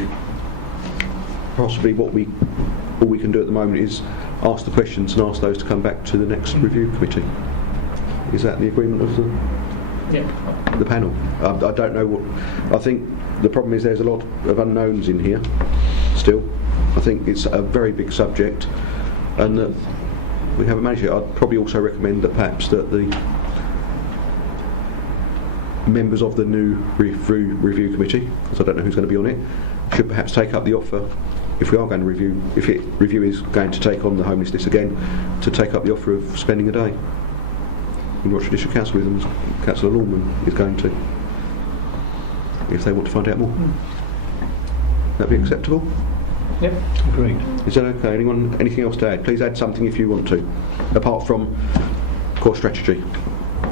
possibly all we can do at the moment is ask the questions and ask those to come back to the next review committee. Is that the agreement of the panel? I don't know what. I think the problem is there's a lot of unknowns in here still. I think it's a very big subject, and that we haven't managed it. I'd probably also recommend that perhaps that the members of the new review committee, because I don't know who's going to be on it, should perhaps take up the offer, if we are going to review, review is going to take on the homelessness again, to take up the offer of spending a day in Rochester District Council with them, as Councillor Lawman is going to, if they want to find out more. That'd be acceptable? Yep. Agreed. Is that okay? Anyone, anything else to add? Please add something if you want to, apart from core strategy,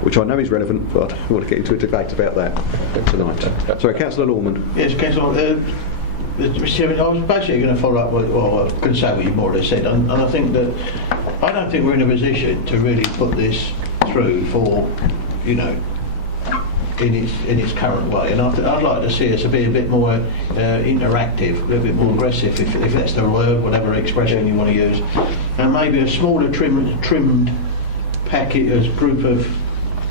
which I know is relevant, but I don't want to get into a debate about that tonight. Sorry, Councillor Lorman. Yes, Councillor. Mr. Chairman, I was basically going to follow up with, well, I was going to say what you more or less said, and I think that I don't think we're in a position to really put this through for, you know, in its current way, and I'd like to see us be a bit more interactive, a little bit more aggressive, if that's the word, whatever expression you want to use, and maybe a smaller trimmed packet as group of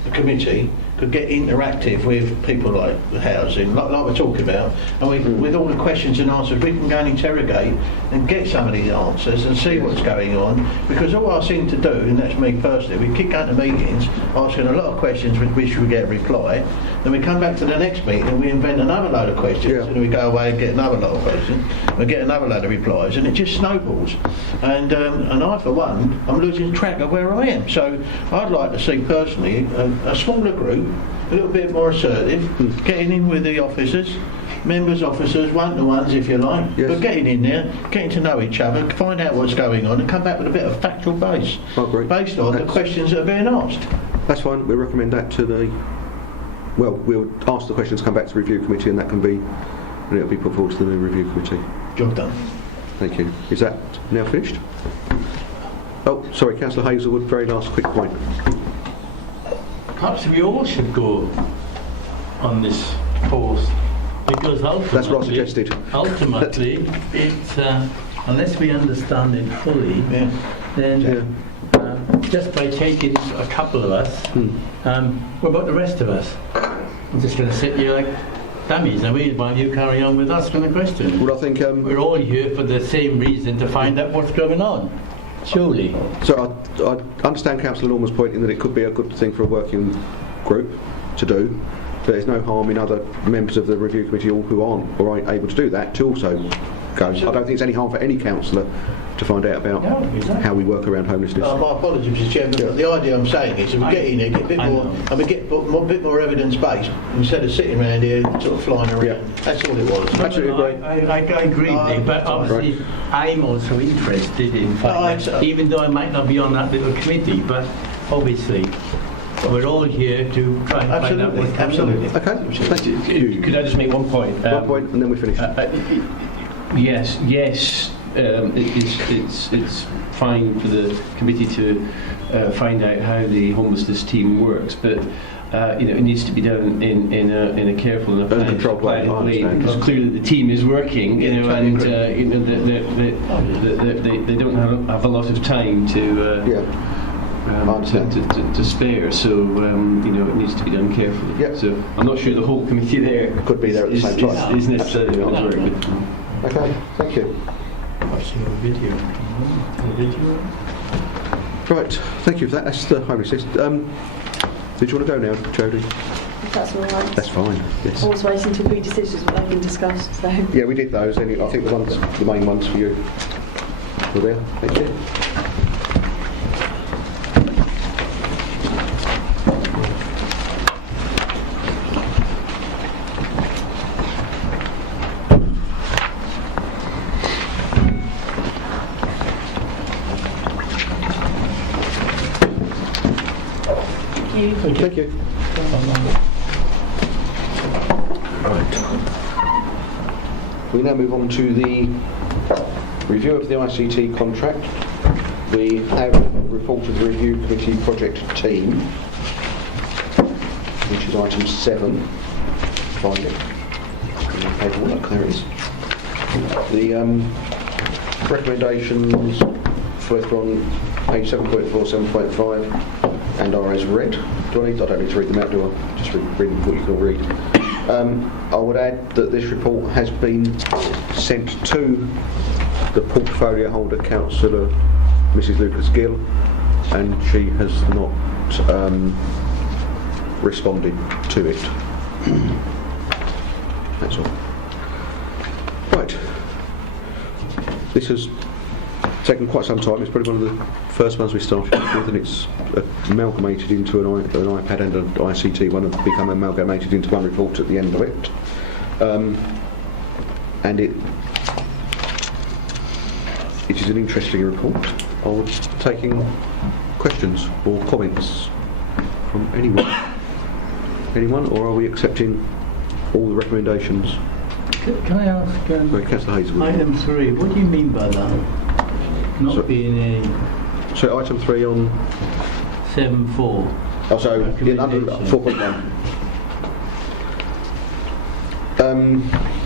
the committee could get interactive with people like the housing, like we're talking about, and with all the questions and answers, we can go and interrogate and get some of these answers and see what's going on. Because all I seem to do, and that's me personally, we keep going to meetings, asking a lot of questions with which we get a reply, then we come back to the next meeting and we invent another load of questions, and we go away and get another lot of questions, we get another load of replies, and it just snowballs. And I, for one, I'm losing track of where I am. So I'd like to see personally a smaller group, a little bit more assertive, getting in with the officers, members, officers, one-to-ones if you like, but getting in there, getting to know each other, find out what's going on and come back with a bit of factual base, based on the questions that are being asked. That's fine, we'll recommend that to the, well, we'll ask the questions, come back to the review committee, and that can be, and it'll be put forward to the new review committee. Job done. Thank you. Is that now finished? Oh, sorry, Councillor Hazelwood, very last quick point. Perhaps we all should go on this course, because ultimately, that's what I suggested. Ultimately, it's unless we understand it fully, then just by taking a couple of us, what about the rest of us? I'm just going to sit here like dummies, are we, while you carry on with asking the question? Well, I think we're all here for the same reason, to find out what's going on. Surely. So I understand Councillor Norman's point in that it could be a good thing for a working group to do. But there's no harm in other members of the review committee who aren't or ain't able to do that to also go. I don't think there's any harm for any councillor to find out about how we work around homelessness. My apologies, Mr. Chairman. The idea I'm saying is that we get in here, get a bit more, and we get a bit more evidence-based instead of sitting around here sort of flying around. That's all it was. Absolutely agree. I agree, Nick, but obviously I'm also interested in finding, even though I might not be on that little committee, but obviously we're all here to try and find out what's going on. Okay, thank you. Could I just make one point? One point, and then we finish. Yes. It's fine for the committee to find out how the homelessness team works, but it needs to be done in a careful and a controlled way, because clearly the team is working, they don't have a lot of time to spare, so it needs to be done carefully. So I'm not sure the whole committee there could be there at the same time. Is necessarily not very good. Okay, thank you. Watching a video. Right, thank you for that. That's the homelessness. Did you want to go now, Jodie? If that's all right. That's fine. Yes. I was waiting till big decisions were being discussed. So. Yeah, we did those. I think the main ones for you were there. Thank you. Thank you. Right. We now move on to the review of the ICT contract. We have a report of the review committee project team, which is item 7. Find it. Paperwork, there it is. The recommendations further on page 7.4, 7.5. And are as read. I don't need to read them out, do I? Just read what you can read. I would add that this report has been sent to the portfolio holder, Councillor Mrs. Lucas-Gill, and she has not responded to it. That's all. Right. This has taken quite some time. It's probably one of the first ones we started with, and it's amalgamated into an iPad and an ICT one, and become amalgamated into one report at the end of it. and it is an interesting report. I was taking questions or comments from anyone. Anyone, or are we accepting all the recommendations? Can I ask, Sorry, Councillor Hazelwood. item 3, what do you mean by that? Not So- being a So item 3 on. 7.4. Oh, so in under Recommendation. 4.1.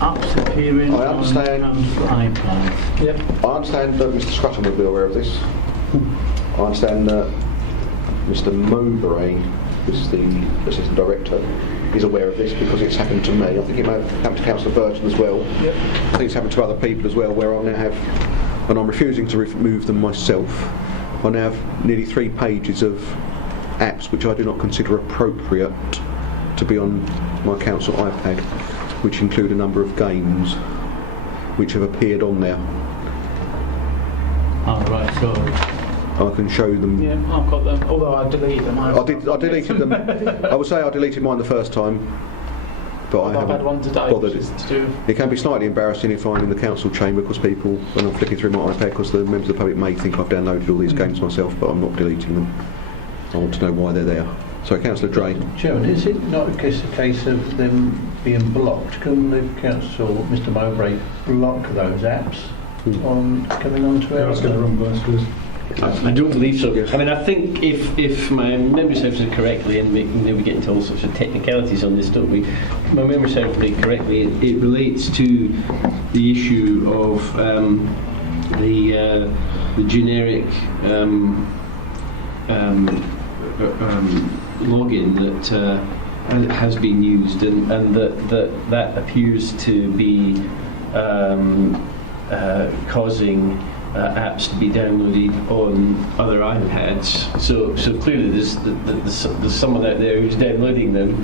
Ups appearing I understand. on iPads. Yep. I understand that Mr. Scrutton would be aware of this. I understand that Mr. Mowbray, who's the Assistant Director, is aware of this because it's happened to me. I think it may have happened to Councillor Burton as well. Yep. I think it's happened to other people as well, where I now have, and I'm refusing to remove them myself, I now have nearly 3 pages of apps which I do not consider appropriate to be on my council iPad, which include a number of games which have appeared on there. Oh, right, so I can show them. Yeah, I've got them. Although I deleted them. I deleted them. I would say I deleted mine the first time, but I I've haven't had one today, bothered. which is to do. It can be slightly embarrassing if I'm in the council chamber because people, when I'm flicking through my iPad, because the members of the public may think I've downloaded all these games myself, but I'm not deleting them. I want to know why they're there. So, Councillor Drain. Chairman, is it not a case of them being blocked? Can the council, Mr Mowbray, block those apps on coming onto our... I don't believe so. I mean, I think if my memory serves me correctly, and we get into all sorts of technicalities on this, don't we? If my memory serves me correctly, it relates to the issue of the generic login that has been used, and that appears to be causing apps to be downloaded on other iPads. So clearly there's someone out there who's downloading them,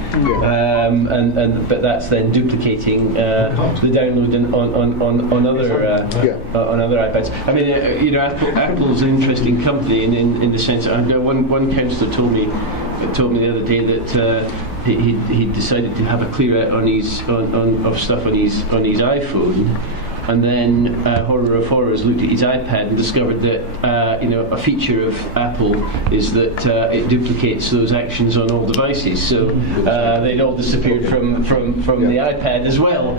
but that's then duplicating the download on other iPads. I mean, Apple's an interesting company in the sense that one councillor told me the other day that he decided to have a clear out on of stuff on his iPhone. And then, horror of horrors, looked at his iPad and discovered that a feature of Apple is that it duplicates those actions on all devices. So they'd all disappeared from the iPad as well,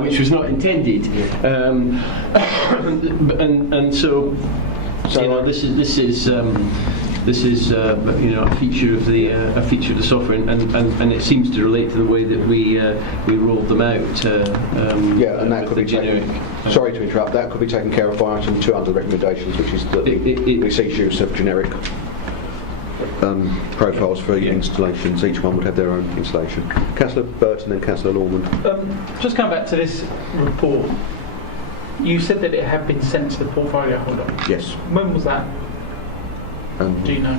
which was not intended. And so this is a feature of the software, and it seems to relate to the way that we rolled them out. And that could be generic. Sorry to interrupt. That could be taken care of by item 2 under the recommendations, which is that we cease use of generic profiles for installations. Each one would have their own installation. Councillor Burton and Councillor Lorman. Just coming back to this report, you said that it had been sent to the portfolio holder. Yes. When was that? Do you know?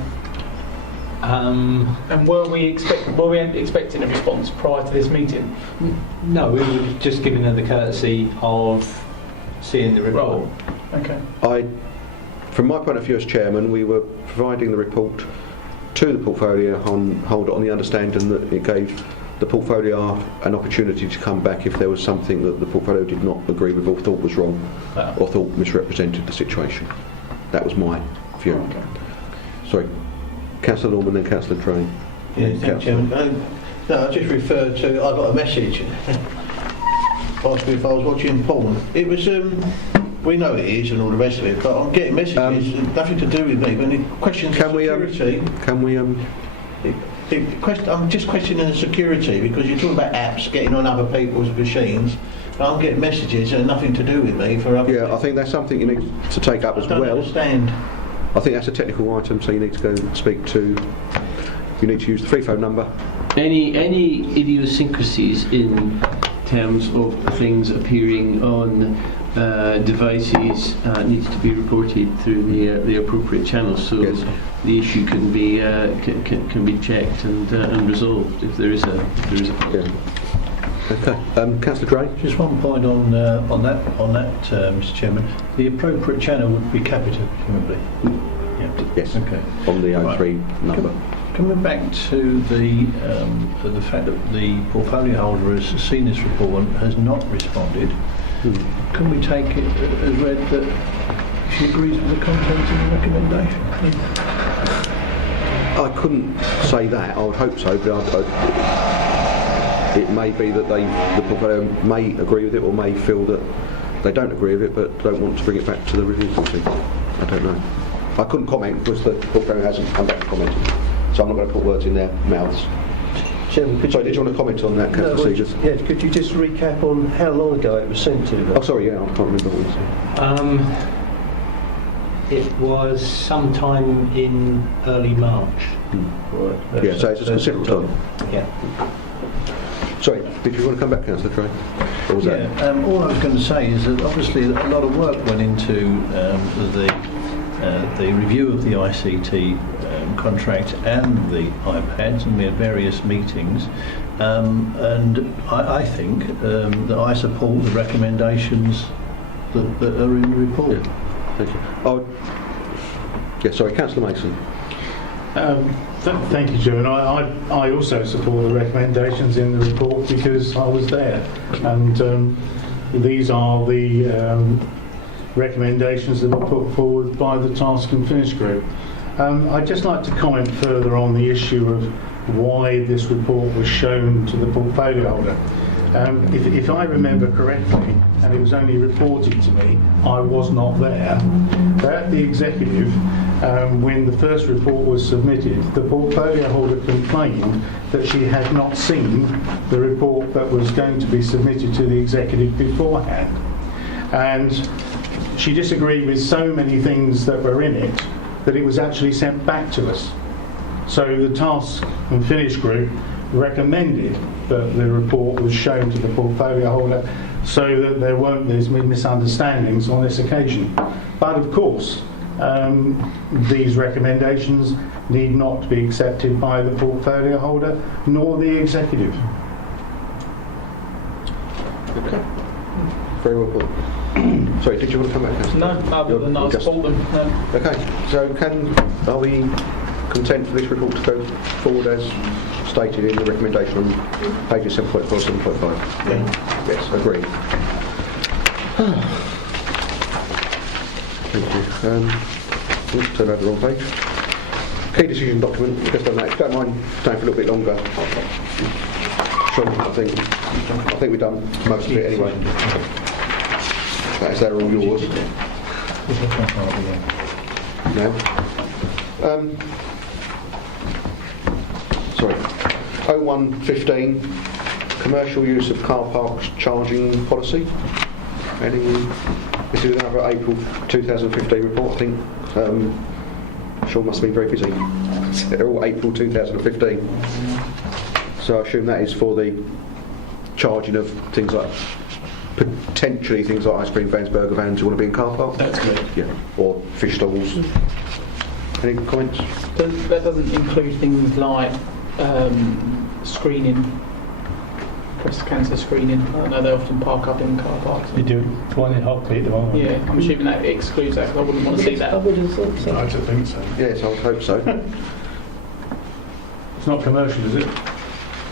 And were we expecting a response prior to this meeting? No, we were just giving them the courtesy of seeing the report. Right. Okay. From my point of view as chairman, we were providing the report to the portfolio holder on the understanding that it gave the portfolio an opportunity to come back if there was something that the portfolio did not agree with or thought was wrong or thought misrepresented the situation. That was my view. Okay. Sorry, Councillor Norman, then Councillor Drain. Thank you, Chairman. No, I just referred to, I got a message asked me if I was watching porn. It was, we know it is and all the rest of it, but I'm getting messages, nothing to do with me, but the questions of security. I'm just questioning the security because you're talking about apps getting on other people's machines. I'm getting messages and nothing to do with me for other people. I think that's something you need to take up as well. I don't understand. I think that's a technical item, so you need to go speak to. You need to use the free phone number. Any idiosyncrasies in terms of things appearing on devices needs to be reported through the appropriate channels, so the issue can be checked and resolved if there is a problem. Okay, Councillor Gray. Just one point on that, Mr. Chairman. The appropriate channel would be Capita, presumably. Yes. Okay. On the 03 number. Coming back to the fact that the portfolio holder has seen this report and has not responded, Can we take it as read that she agrees with the contents of the recommendation? I couldn't say that. I would hope so, but it may be that the portfolio may agree with it or may feel that they don't agree with it but don't want to bring it back to the review committee. I don't know. I couldn't comment because the portfolio hasn't come back and commented, so I'm not going to put words in their mouths. Chairman, Sorry, did you want to comment on that, Councillor Seegers? Yeah, could you just recap on how long ago it was sent to them? Oh, sorry, yeah, I can't remember what it was. It was sometime in early March. Right. Yeah, so it's a considerable time. Yeah. Sorry, did you want to come back, Councillor Craig? Or was that? Yeah, all I was going to say is that obviously a lot of work went into the review of the ICT contract and the iPads, and we had various meetings. And I think that I support the recommendations that are in the report. Yeah. Thank you. Yeah, sorry, Councillor Mason. Thank you, Chairman. I also support the recommendations in the report because I was there, and these are the recommendations that were put forward by the Task and Finish Group. I'd just like to comment further on the issue of why this report was shown to the portfolio holder. If I remember correctly, and it was only reported to me, I was not there, but at the executive, when the first report was submitted, the portfolio holder complained that she had not seen the report that was going to be submitted to the executive beforehand. And she disagreed with so many things that were in it that it was actually sent back to us. So the Task and Finish Group recommended that the report was shown to the portfolio holder so that there won't be misunderstandings on this occasion. But of course, these recommendations need not be accepted by the portfolio holder nor the executive. Okay. Very well put. Sorry, did you want to come back? No, other than I support them. No. Okay, so are we content for this report to go forward as stated in the recommendation on pages 7.4, 7.5? Yeah. Yes, agreed. Thank you. Let's turn over the wrong page. Key decision document, just on that. If you don't mind staying for a little bit longer. Sean, I think we've done most of it anyway. They're all yours. No. Sorry. 0115, commercial use of car parks charging policy. This is another April 2015 report, I think. Sean must have been very busy. They're all April 2015. So I assume that is for the charging of things like, potentially things like ice cream vans, burger vans who want to be in car parks. That's good. Yeah. Or fish stalls. Any comments? That doesn't include things like screening, breast cancer screening. I know they often park up in car parks. You do one in Hockley at the moment. Yeah, I'm assuming that excludes that because I wouldn't want to see that. I would have thought so. I don't think so. Yes, I would hope so. It's not commercial, is it?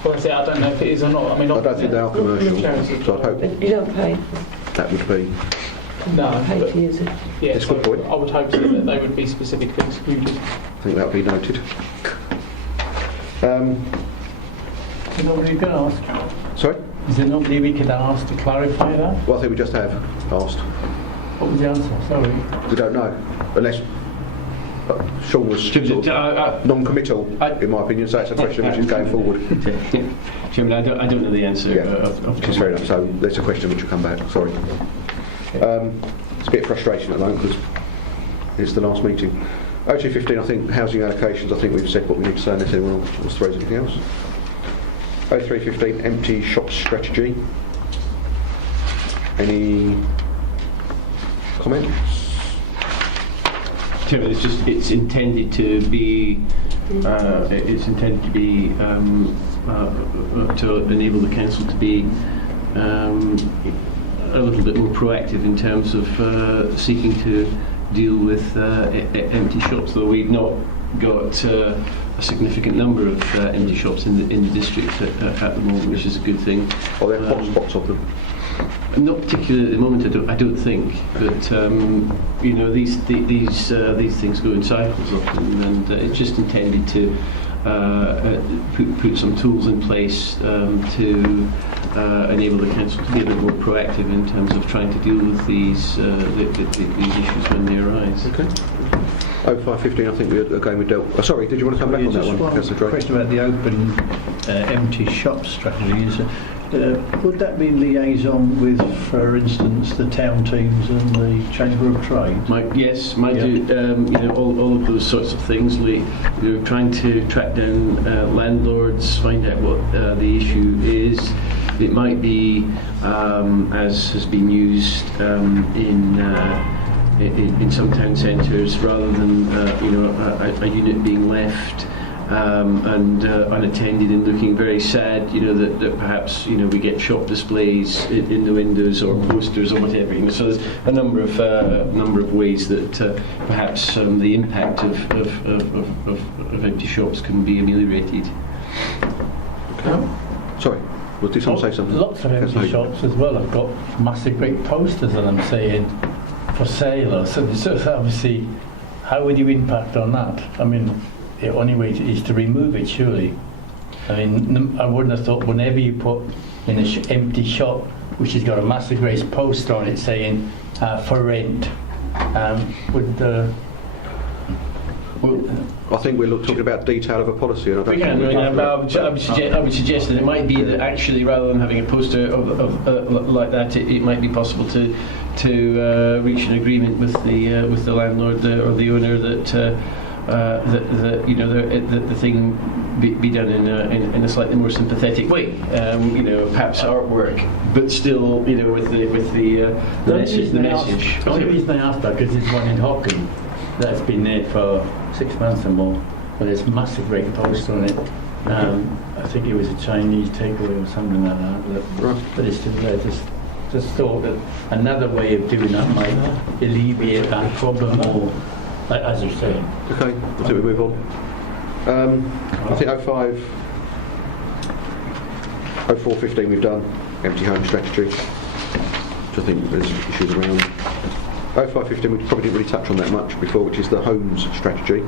Well, I say I don't know if it is or not. I mean, I don't think they are commercial, so I'd hope You don't pay. that would be. No, Pay but to use it. yeah, That's a so good point. I would hope so that they would be specifically excluded. I think that would be noted. Is there nobody you can ask? Sorry? Is there nobody we could ask to clarify that? Well, I think we just have asked. What was the answer? Sorry. We don't know, unless Sean was sort of non-committal, in my opinion, so it's a question which is going forward. Chairman, I don't know the answer. Yeah, which is fair enough. So there's a question which will come back. Sorry. It's a bit of frustration at the moment because it's the last meeting. 0215, I think housing allocations. I think we've said what we need to say. Unless anyone wants to raise anything else. 0315, empty shop strategy. Any comments? Chairman, it's intended to be to enable the council to be a little bit more proactive in terms of seeking to deal with empty shops. Though we've not got a significant number of empty shops in the district at the moment, which is a good thing. Are there hot spots of them? Not particularly at the moment, I don't think. But you know, these things go in cycles often, and it's just intended to put some tools in place to enable the council to be a bit more proactive in terms of trying to deal with these issues when they arise. Okay. 0515, I think we're going with Del. Sorry, did you want to come back on that one, Councillor Drake? Question about the open, empty shop strategy is. Would that be liaison with, for instance, the town teams and the Chamber of Trade? Yes, do. You know, all of those sorts of things. We're trying to track down landlords, find out what the issue is. It might be, as has been used in some town centres, rather than you know, a unit being left and unattended and looking very sad, you know, that perhaps, you know, we get shop displays in the windows or posters or whatever, you know. So there's a number of ways that perhaps the impact of empty shops can be ameliorated. Okay. Sorry, did someone say something? Lots of empty shops as well have got massive great posters that I'm saying for sale or something. So obviously, how would you impact on that? I mean, the only way is to remove it, surely. I mean, I wouldn't have thought whenever you put in an empty shop which has got a massive raised poster on it saying for rent, I think we're talking about detail of a policy, and I don't think I would suggest that it might be that actually, rather than having a poster of like that, it might be possible to reach an agreement with the landlord or the owner that you know, the thing be done in a slightly more sympathetic way. You know, perhaps artwork, but still, you know, with the message. The only reason I asked that because there's one in Hocking that's been there for 6 months or more, but there's massive red poster on it. I think it was a Chinese takeaway or something like that. But it's still there. Just thought that another way of doing that might alleviate that problem more. Like, as you're saying. Okay, I think we move on. I think 0415 we've done, empty home strategy, which I think there's issues around. 0515 we probably didn't really touch on that much before, which is the homes strategy.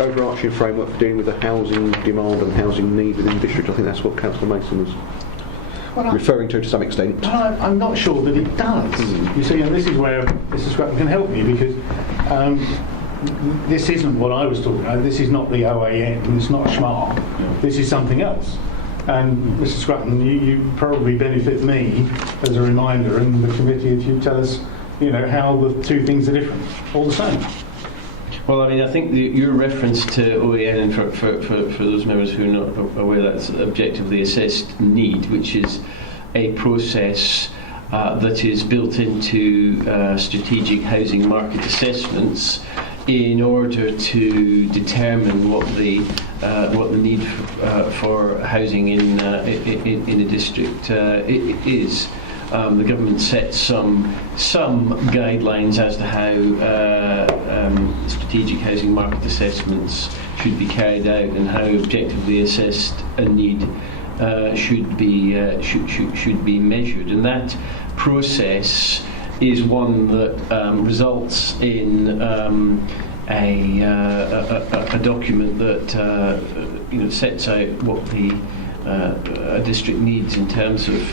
Overarching framework for dealing with the housing demand and housing need within the district. I think that's what Councillor Mason was referring to some extent. I'm not sure that it does. You see, and this is where Mr. Scratton can help me, because this isn't what I was talking about. This is not the OAN, it's not SMART. This is something else. And Mr. Scratton, you probably benefit me as a reminder and the committee if you tell us, you know, how the two things are different, all the same. Well, I mean, I think your reference to OAN, and for those members who are not aware, that's objectively assessed need, which is a process that is built into strategic housing market assessments in order to determine what the need for housing in a district is. The government sets some guidelines as to how strategic housing market assessments should be carried out and how objectively assessed a need should be measured, and that process is one that results in a document that you know, sets out what a district needs in terms of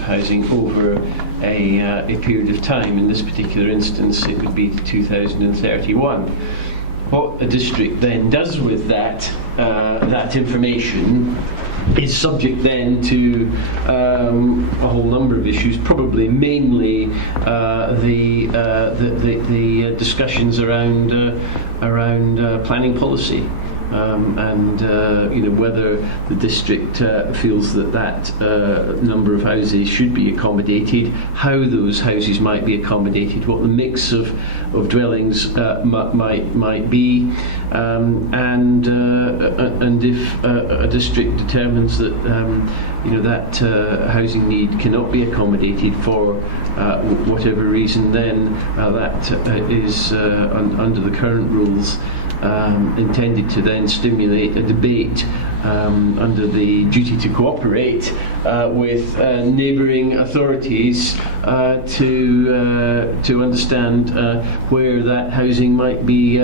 housing over a period of time. In this particular instance, it would be 2031. What a district then does with that information is subject then to a whole number of issues, probably mainly the discussions around planning policy. And you know, whether the district feels that number of houses should be accommodated, how those houses might be accommodated, what the mix of dwellings might be, and if a district determines that you know, that housing need cannot be accommodated for whatever reason, then that is under the current rules intended to then stimulate a debate under the duty to cooperate with neighbouring authorities to understand where that housing might be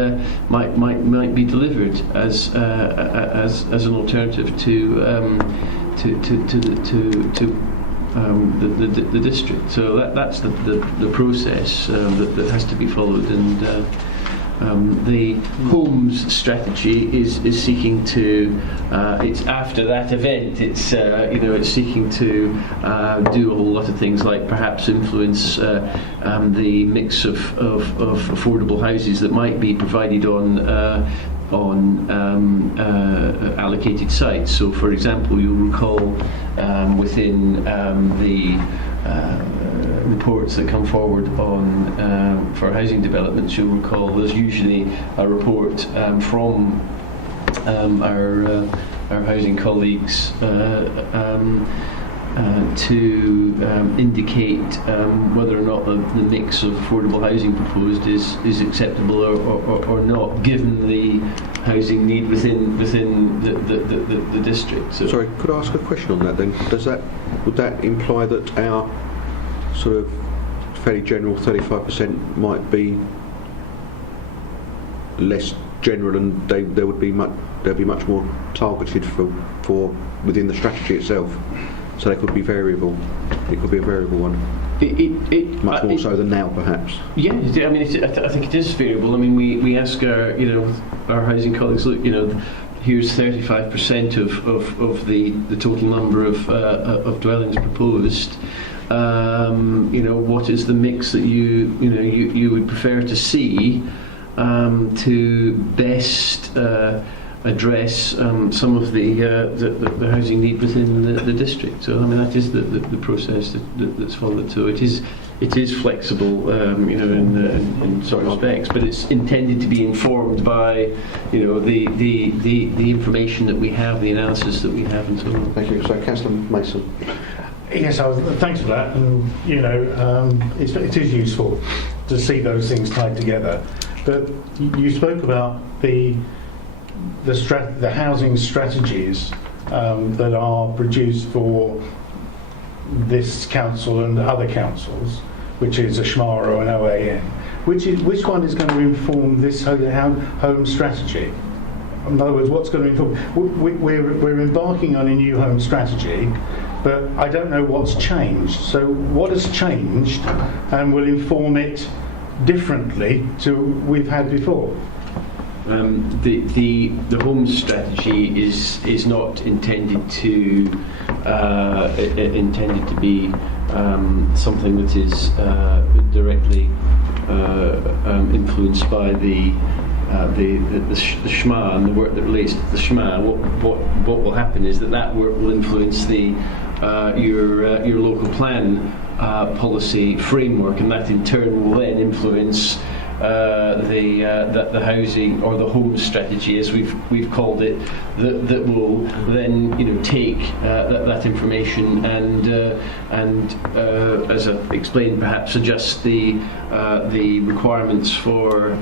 delivered as an alternative to the district. So that's the process that has to be followed, and the Homes strategy is seeking to. It's after that event. It's seeking to do a whole lot of things, like perhaps influence the mix of affordable houses that might be provided on allocated sites. So, for example, you'll recall within the reports that come forward on for housing developments, you'll recall there's usually a report from our housing colleagues to indicate whether or not the mix of affordable housing proposed is acceptable or not, given the housing need within the district. So sorry, could I ask a question on that then? Would that imply that our sort of fairly general 35% might be less general, and there'd be much more targeted for within the strategy itself? So they could be variable. It could be a variable one. Much more so than now, perhaps. Yeah, I mean, I think it is variable. I mean, we ask our housing colleagues, look, here's 35% of the total number of dwellings proposed. What is the mix that you would prefer to see to best address some of the housing need within the district? So I mean, that is the process that's followed. So it is flexible, in some respects, but it's intended to be informed by the information that we have, the analysis that we have, and so on. Thank you. So, Councillor Mason. Yes, thanks for that. And it is useful to see those things tied together. But you spoke about the housing strategies that are produced for this council and other councils, which is a SHMA or an OAN. Which one is going to inform this home strategy? In other words, what's going to inform? We're embarking on a new home strategy, but I don't know what's changed. So what has changed and will inform it differently to we've had before? The home strategy is not intended to be something that is directly influenced by the SHMA and the work that relates to the SHMA. What will happen is that work will influence your local plan policy framework, and that in turn will then influence the housing or the home strategy, as we've called it, that will then take that information and as I explained, perhaps adjust the requirements for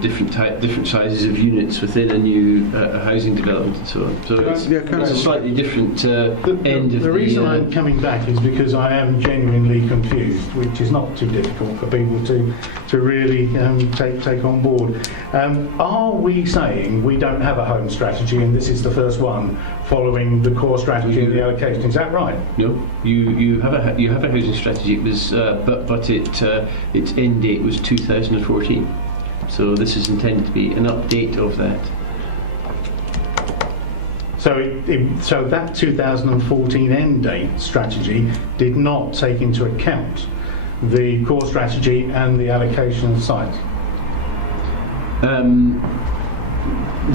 different sizes of units within a new housing development and so on. So it's a slightly different end of the reason I'm coming back is because I am genuinely confused, which is not too difficult for people to really take on board. Are we saying we don't have a home strategy and this is the first one following the core strategy and the allocation? Is that right? No, you have a housing strategy. It was but its end date was 2014. So this is intended to be an update of that. So that 2014 end date strategy did not take into account the core strategy and the allocation of sites.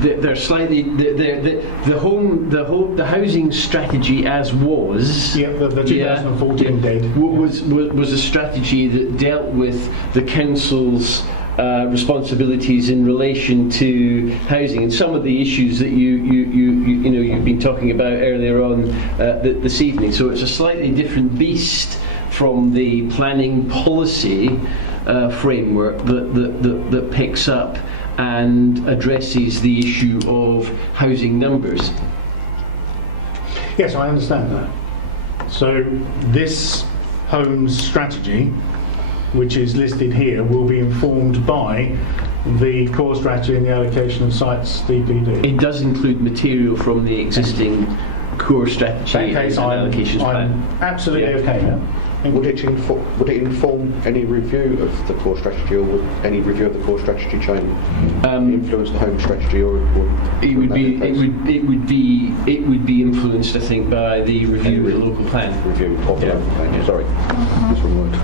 They're slightly the housing strategy as was. Yeah, the 2014 date was a strategy that dealt with the council's responsibilities in relation to housing and some of the issues that you've been talking about earlier on this evening. So it's a slightly different beast from the planning policy framework that picks up and addresses the issue of housing numbers. Yes, I understand that. So this homes strategy, which is listed here, will be informed by the core strategy and the allocation of sites DPD. It does include material from the existing core strategy In that case, and allocations plan. I'm absolutely okay now. Would it inform any review of the core strategy, or would any review of the core strategy change influence the home strategy, or it would be influenced, I think, by the review of the local plan. Review of the local plan. Yeah. Sorry, this one word.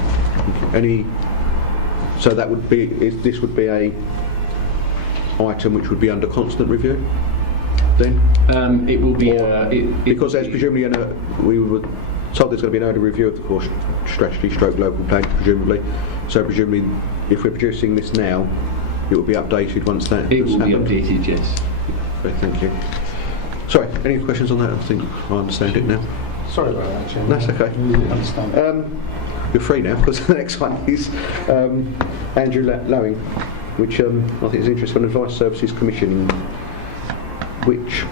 So that would be. This would be a item which would be under constant review. Then it will be because there's presumably we would. So there's going to be an early review of the core strategy stroke local plan, presumably. So presumably, if we're producing this now, it will be updated once that it will happened. be updated, yes. Okay, thank you. Sorry, any questions on that? I think I understand it now. Sorry about that, Chairman. That's okay. I didn't understand. You're free now, because the next one is Andrew Lowing, which I think is interesting, on Advice Services Commissioning, which...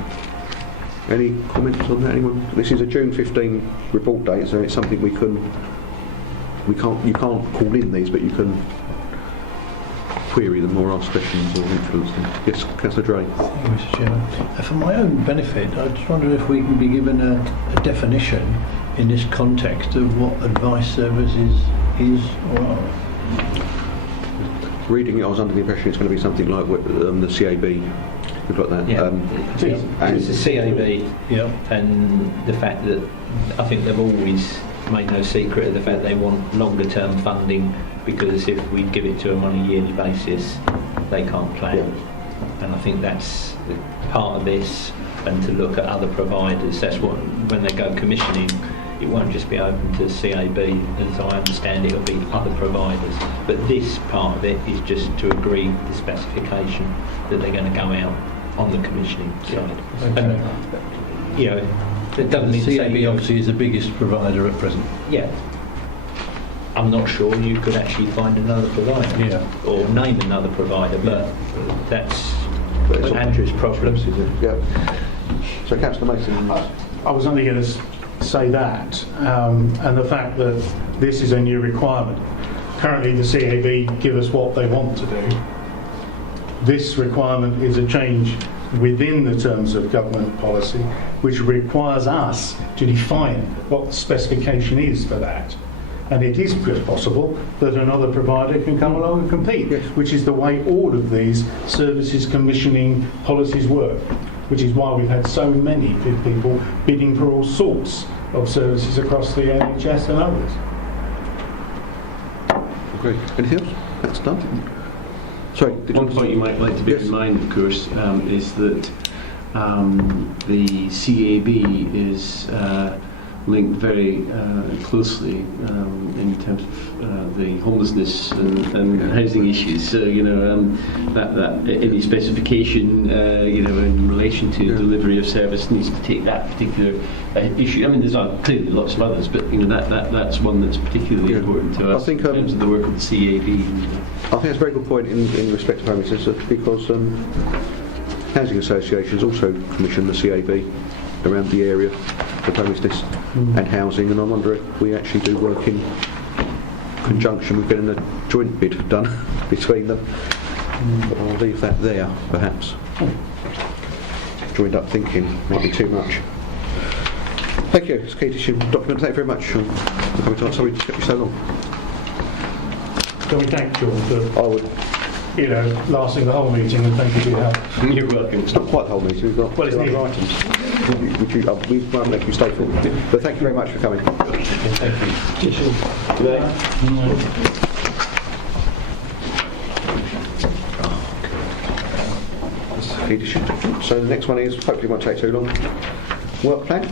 Any comments on that, anyone? This is a June 15 report date, so it's something you can't call in these, but you can query them or ask questions or influence them. Yes, Councillor Dray. Thank you, Mr. Chairman. For my own benefit, I just wonder if we can be given a definition in this context of what advice services is or are. Reading it, I was under the impression it's going to be something like the CAB. We've got that. Yeah, and it's the CAB, and the fact that I think they've always made no secret of the fact they want longer term funding, because if we give it to them on a yearly basis, they can't plan. Yeah. And I think that's part of this, and to look at other providers. That's what, when they go commissioning, it won't just be open to CAB, as I understand it, it'll be other providers. But this part of it is just to agree the specification that they're going to go out on the commissioning side. Okay. And, it doesn't mean to say CAB obviously is the biggest provider at present. Yeah. I'm not sure you could actually find another provider, or name another provider, but that's Andrew's problem. Yeah. So, Councillor Mason. I was only going to say that, and the fact that this is a new requirement. Currently, the CAB give us what they want to do. This requirement is a change within the terms of government policy, which requires us to define what the specification is for that. And it is possible that another provider can come along and compete, which is the way all of these services commissioning policies work, which is why we've had so many people bidding for all sorts of services across the NHS and others. Great. Anything else? That's done. Sorry, one point you might like to bear in mind, of course, is that the CAB is linked very closely in terms of the homelessness and housing issues. So that any specification in relation to delivery of service needs to take that particular issue. I mean, there's clearly lots of others, but that's one that's particularly important to us. I think, in terms of the work of the CAB. I think that's a very good point in respect to homelessness, because housing associations also commission the CAB around the area of homelessness and housing, and I wonder if we actually do work in conjunction with getting a joint bid done between them. But I'll leave that there, perhaps. Joined up thinking might be too much. Thank you. It's a key issue document. Thank you very much for coming to us. Sorry to keep you so long. Can we thank John for, lasting the whole meeting, and thank you for your help. You're welcome. It's not quite the whole meeting. We've got two other items. We won't make you stay for. But thank you very much for coming. Thank you. So the next one is, hopefully it won't take too long, work plan.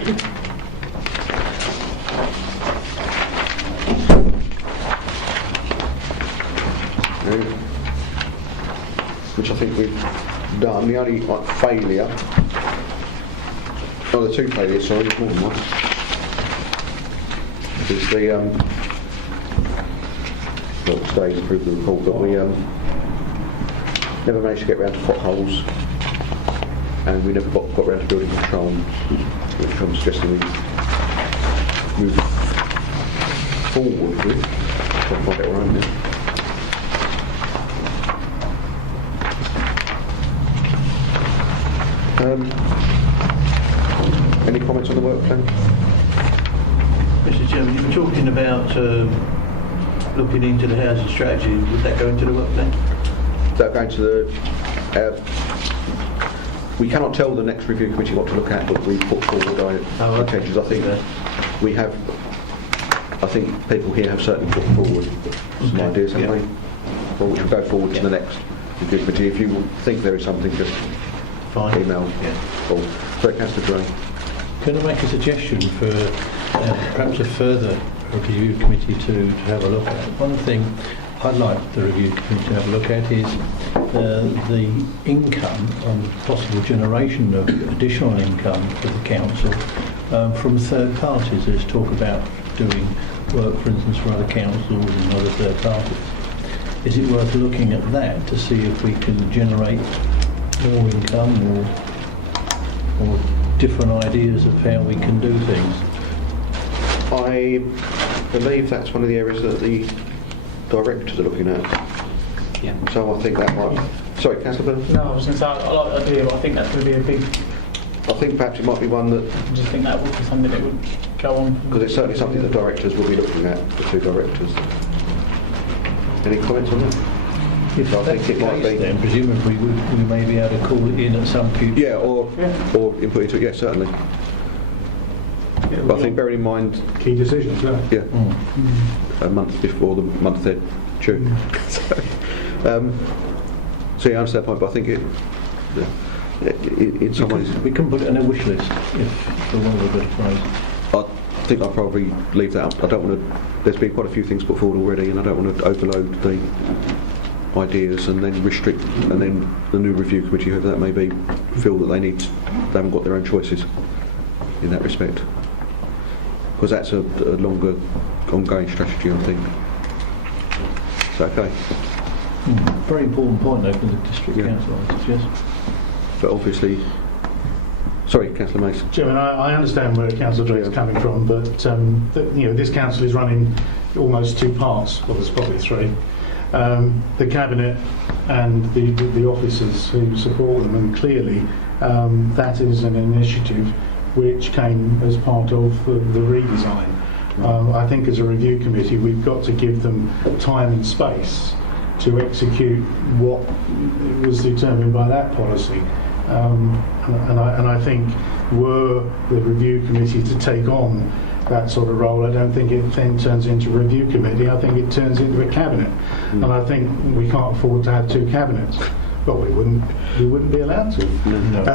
Which I think we've done. The only failure, the two failures, sorry, there's more than one, is well, today approved the report, but we never managed to get round to potholes, and we never got round to building control, which I'm suggesting we move forward with. I'll find it around now. Any comments on the work plan? Mr. Chairman, you were talking about looking into the housing strategy. Would that go into the work plan? That going to the. We cannot tell the next review committee what to look at, but we put forward our intentions. I think we have. I think people here have certainly put forward some ideas, haven't they? Well, we can go forward to the next review committee. If you think there is something, just email. Or sorry, Councillor Gray. Can I make a suggestion for perhaps a further review committee to have a look at? One thing I'd like the review committee to have a look at is the income and possible generation of additional income for the council from third parties. There's talk about doing work, for instance, for other councils and other third parties. Is it worth looking at that to see if we can generate more income or different ideas of how we can do things? I believe that's one of the areas that the directors are looking at. Yeah. So I think that might. Sorry, Councillor Byrne? No, I was going to say, I like the idea, but I think that's going to be a big... I think perhaps it might be one that... I just think that would be something that would go on. Because it's certainly something the directors will be looking at, the two directors. Any comments on that? If So I that's think the it might case, be. then presumably we may be able to call it in at some future. Yeah, or input into it, yes, certainly. But I think bearing in mind... Key decisions, Yeah. A month before the month they're due. So yeah, I understand that point, but I think in some ways... We can put it on a wish list, if for want of a better phrase. I think I'll probably leave that up. I don't want to... There's been quite a few things put forward already, and I don't want to overload the ideas and then restrict, and then the new review committee, whoever that may be, feel that they haven't got their own choices in that respect. Because that's a longer, ongoing strategy, I think. Is that okay? Very important point though for the district council, I suggest. But obviously... Sorry, Councillor Mason. Chairman, I understand where Councillor Drake is coming from, but this council is running almost two parts. Well, there's probably three. The cabinet and the officers who support them, and clearly that is an initiative which came as part of the redesign. I think as a review committee we've got to give them time and space to execute what was determined by that policy. And I think were the review committee to take on that sort of role, I don't think it then turns into a review committee, I think it turns into a cabinet. And I think we can't afford to have two cabinets. Well, we wouldn't be allowed to. No.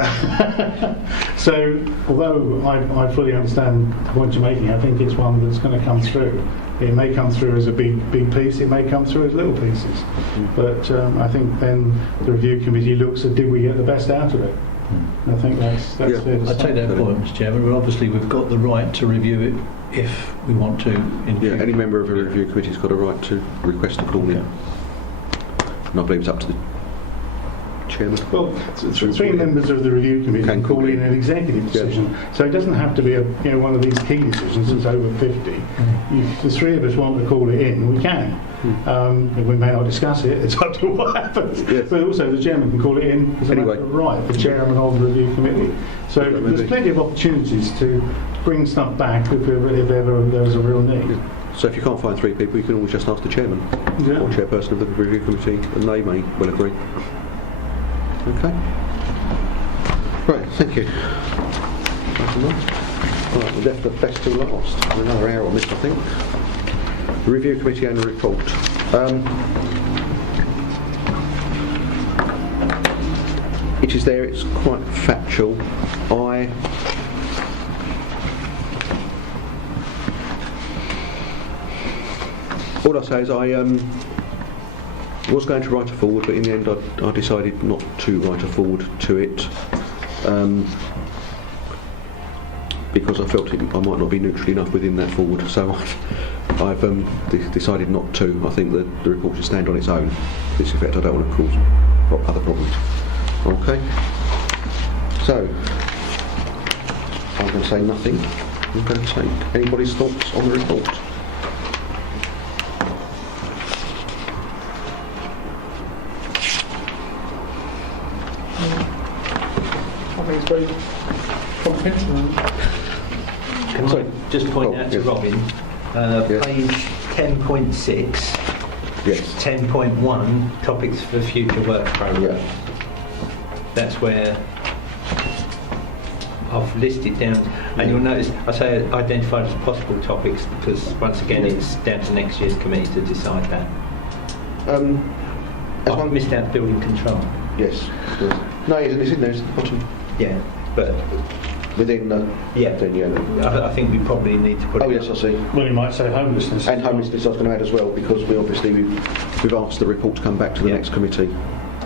So, although I fully understand the point you're making, I think it's one that's going to come through. It may come through as a big piece, it may come through as little pieces. But I think then the review committee looks at, did we get the best out of it? I think that's fair to say. I take that point, Mr. Chairman, but obviously we've got the right to review it if we want to. Any member of a review committee's got a right to request a call in. And I believe it's up to the chairman. Well, three members of the review committee can call in an executive decision, so it doesn't have to be one of these key decisions that's over 50. If the three of us want to call it in, we can. We may not discuss it, it's up to what happens. But also the chairman can call it in as a matter of right, the chairman of the review committee. So there's plenty of opportunities to bring stuff back if ever there was a real need. So if you can't find three people, you can always just ask the chairman or chairperson of the review committee, and they may well agree. Okay. Right, thank you. Right, we left the best till last. Another hour on this, I think. The review committee annual report. It is there, it's quite factual. All I say is I was going to write a forward, but in the end I decided not to write a forward to it because I felt I might not be neutral enough within that forward. So I've decided not to. I think that the report should stand on its own. This effect, I don't want to cause other problems. Okay. So, I'm going to say nothing. I'm going to take anybody's thoughts on the report. I think it's very comprehensive. Can I just point out to Robin, page 10.6, Yes. 10.1, topics for future work programme. Yeah. That's where I've listed down, and you'll notice I say identified as possible topics because once again it's down to next year's committee to decide that. I've missed out building control. Yes. No, it's in there. It's at the bottom. Yeah, but within the... Yeah. Then, yeah. I think we probably need to put Oh, it... yes, I see. Well, you might say homelessness. And homelessness I was going to add as well, because we've asked the report to come back to the next committee.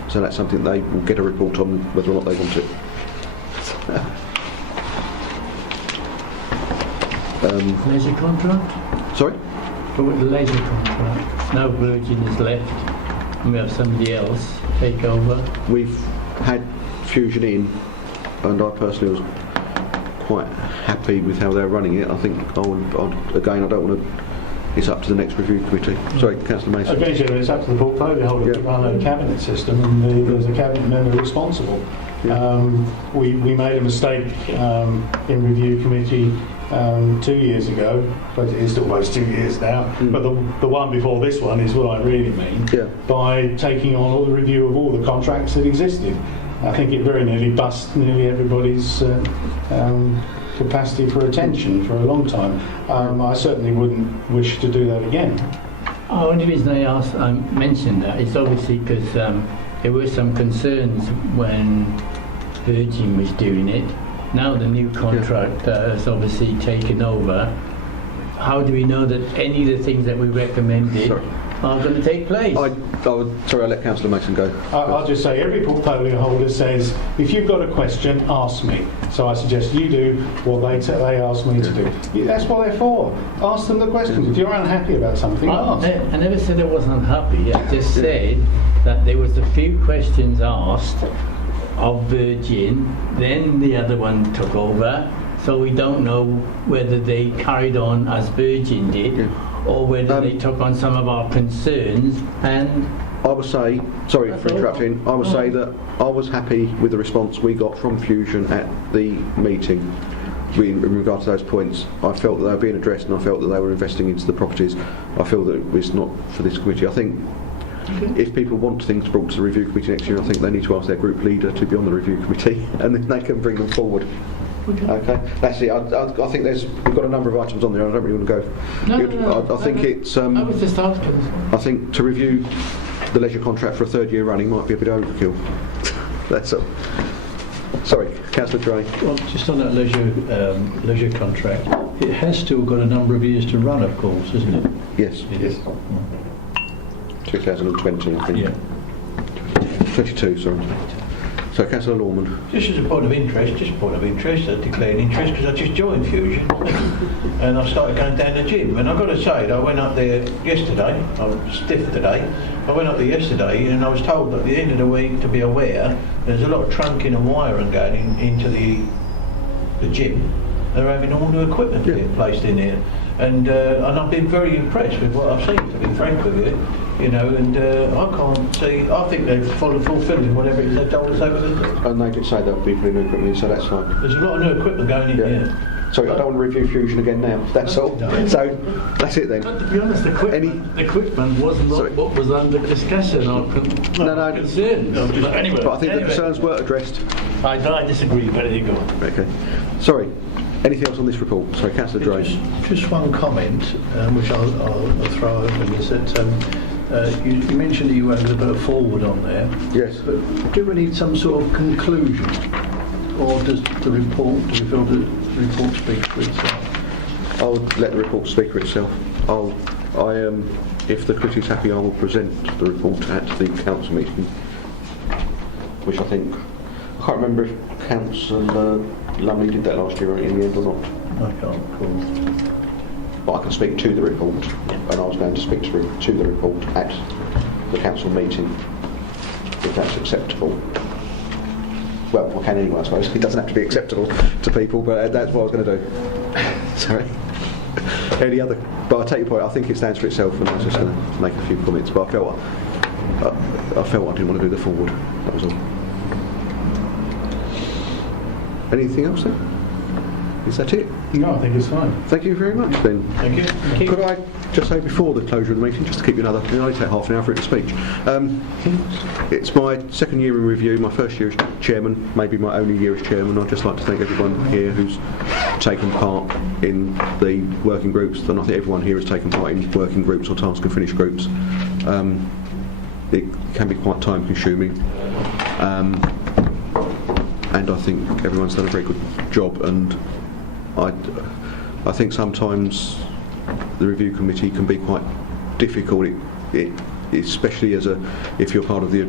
So that's something they will get a report on whether or not they want it. Leisure contract? Sorry? But with the leisure contract, now Virgin is left and we have somebody else take over. We've had Fusion in, and I personally was quite happy with how they're running it. I think again, I don't want to... It's up to the next review committee. Sorry, Councillor Mason. Okay, so it's up to the portfolio holder to run a cabinet system, and there's a cabinet member responsible. We made a mistake in review committee 2 years ago, but it is almost 2 years now. But the one before this one is what I really mean. By taking on all the review of all the contracts that existed. I think it very nearly bust nearly everybody's capacity for attention for a long time. I certainly wouldn't wish to do that again. The only reason I mentioned that is obviously because there were some concerns when Virgin was doing it. Now the new contractor has obviously taken over. How do we know that any of the things that we recommended are going to take place? I'll let Councillor Mason go. I'll just say every portfolio holder says, if you've got a question, ask me. So I suggest you do what they ask me to do. That's what they're for. Ask them the questions. If you're unhappy about something, ask. I never said I wasn't unhappy. I just said that there was a few questions asked of Virgin, then the other one took over, so we don't know whether they carried on as Virgin did or whether they took on some of our concerns. And I would say, sorry for interrupting, I would say that I was happy with the response we got from Fusion at the meeting in regard to those points. I felt that they were being addressed, and I felt that they were investing into the properties. I feel that it's not for this committee. I think if people want things brought to the review committee next year, I think they need to ask their group leader to be on the review committee, and then they can bring them forward. Okay, that's it. I think we've got a number of items on there. I don't really want to go. I think it's. I was just asking. I think to review the leisure contract for a third year running might be a bit overkill. That's all. Sorry, Councillor Dray. Well, just on that leisure contract, it has still got a number of years to run, of course, isn't it? Yes. Yes. 2020, I think. Yeah. 22, sorry. So, Councillor Lorman. Just as a point of interest, I declared interest because I just joined Fusion and I started going down the gym. And I've got to say that I went up there yesterday. I'm stiff today. I went up there yesterday and I was told that at the end of the week to be aware there's a lot of trunking and wiring going into the gym. They're having all new equipment being placed in here. And I've been very impressed with what I've seen, to be frank with you. I can't see. I think they've fulfilling whatever it is they told us they were going to do. And they did say they'll be putting new equipment in, so that's fine. There's a lot of new equipment going in here. Sorry, I don't want to review Fusion again now. That's all. So that's it then. But to be honest, the equipment was not what was under discussion or concern. But anyway, but I think the concerns were addressed. I disagree, but there you go. Okay. Sorry. Anything else on this report? Sorry, Councillor Dray. Just one comment, which I'll throw open, is that you mentioned that you had a bit of forward on there. Yes. But do we need some sort of conclusion? Or do we feel the report speaks for itself? I'll let the report speak for itself. If the committee is happy, I will present the report at the council meeting, which I think, I can't remember if Councillor Lumley did that last year in the end or not. I can't recall. but I can speak to the report, and I was going to speak to the report at the council meeting, if that's acceptable. Well, I can anyway, I suppose. It doesn't have to be acceptable to people, but that's what I was going to do. Sorry. Any other? But I take your point. I think it stands for itself, and I was just going to make a few comments. But I felt I didn't want to do the forward. That was all. Anything else then? Is that it? No, I think it's fine. Thank you very much then. Thank you. Could I just say before the closure of the meeting, just to keep you another, only take half an hour for it to speak. It's my second year in review, my first year as chairman, maybe my only year as chairman. I'd just like to thank everyone here who's taken part in the working groups, and I think everyone here has taken part in working groups or task and finish groups. It can be quite time consuming. And I think everyone's done a very good job, and I think sometimes the review committee can be quite difficult, especially if you're part of the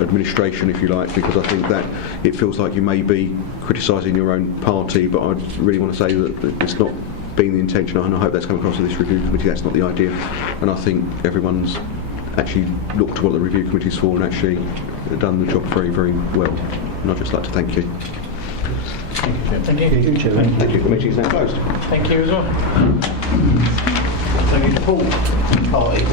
administration, if you like, because I think that it feels like you may be criticising your own party, but I really want to say that it's not been the intention, and I hope that's come across in this review committee. That's not the idea, and I think everyone's actually looked to what the review committee's for and actually done the job very, very well. And I'd just like to thank you. Thank you. Thank you. Committee is now closed. Thank you as well. Thank you to Paul. Party.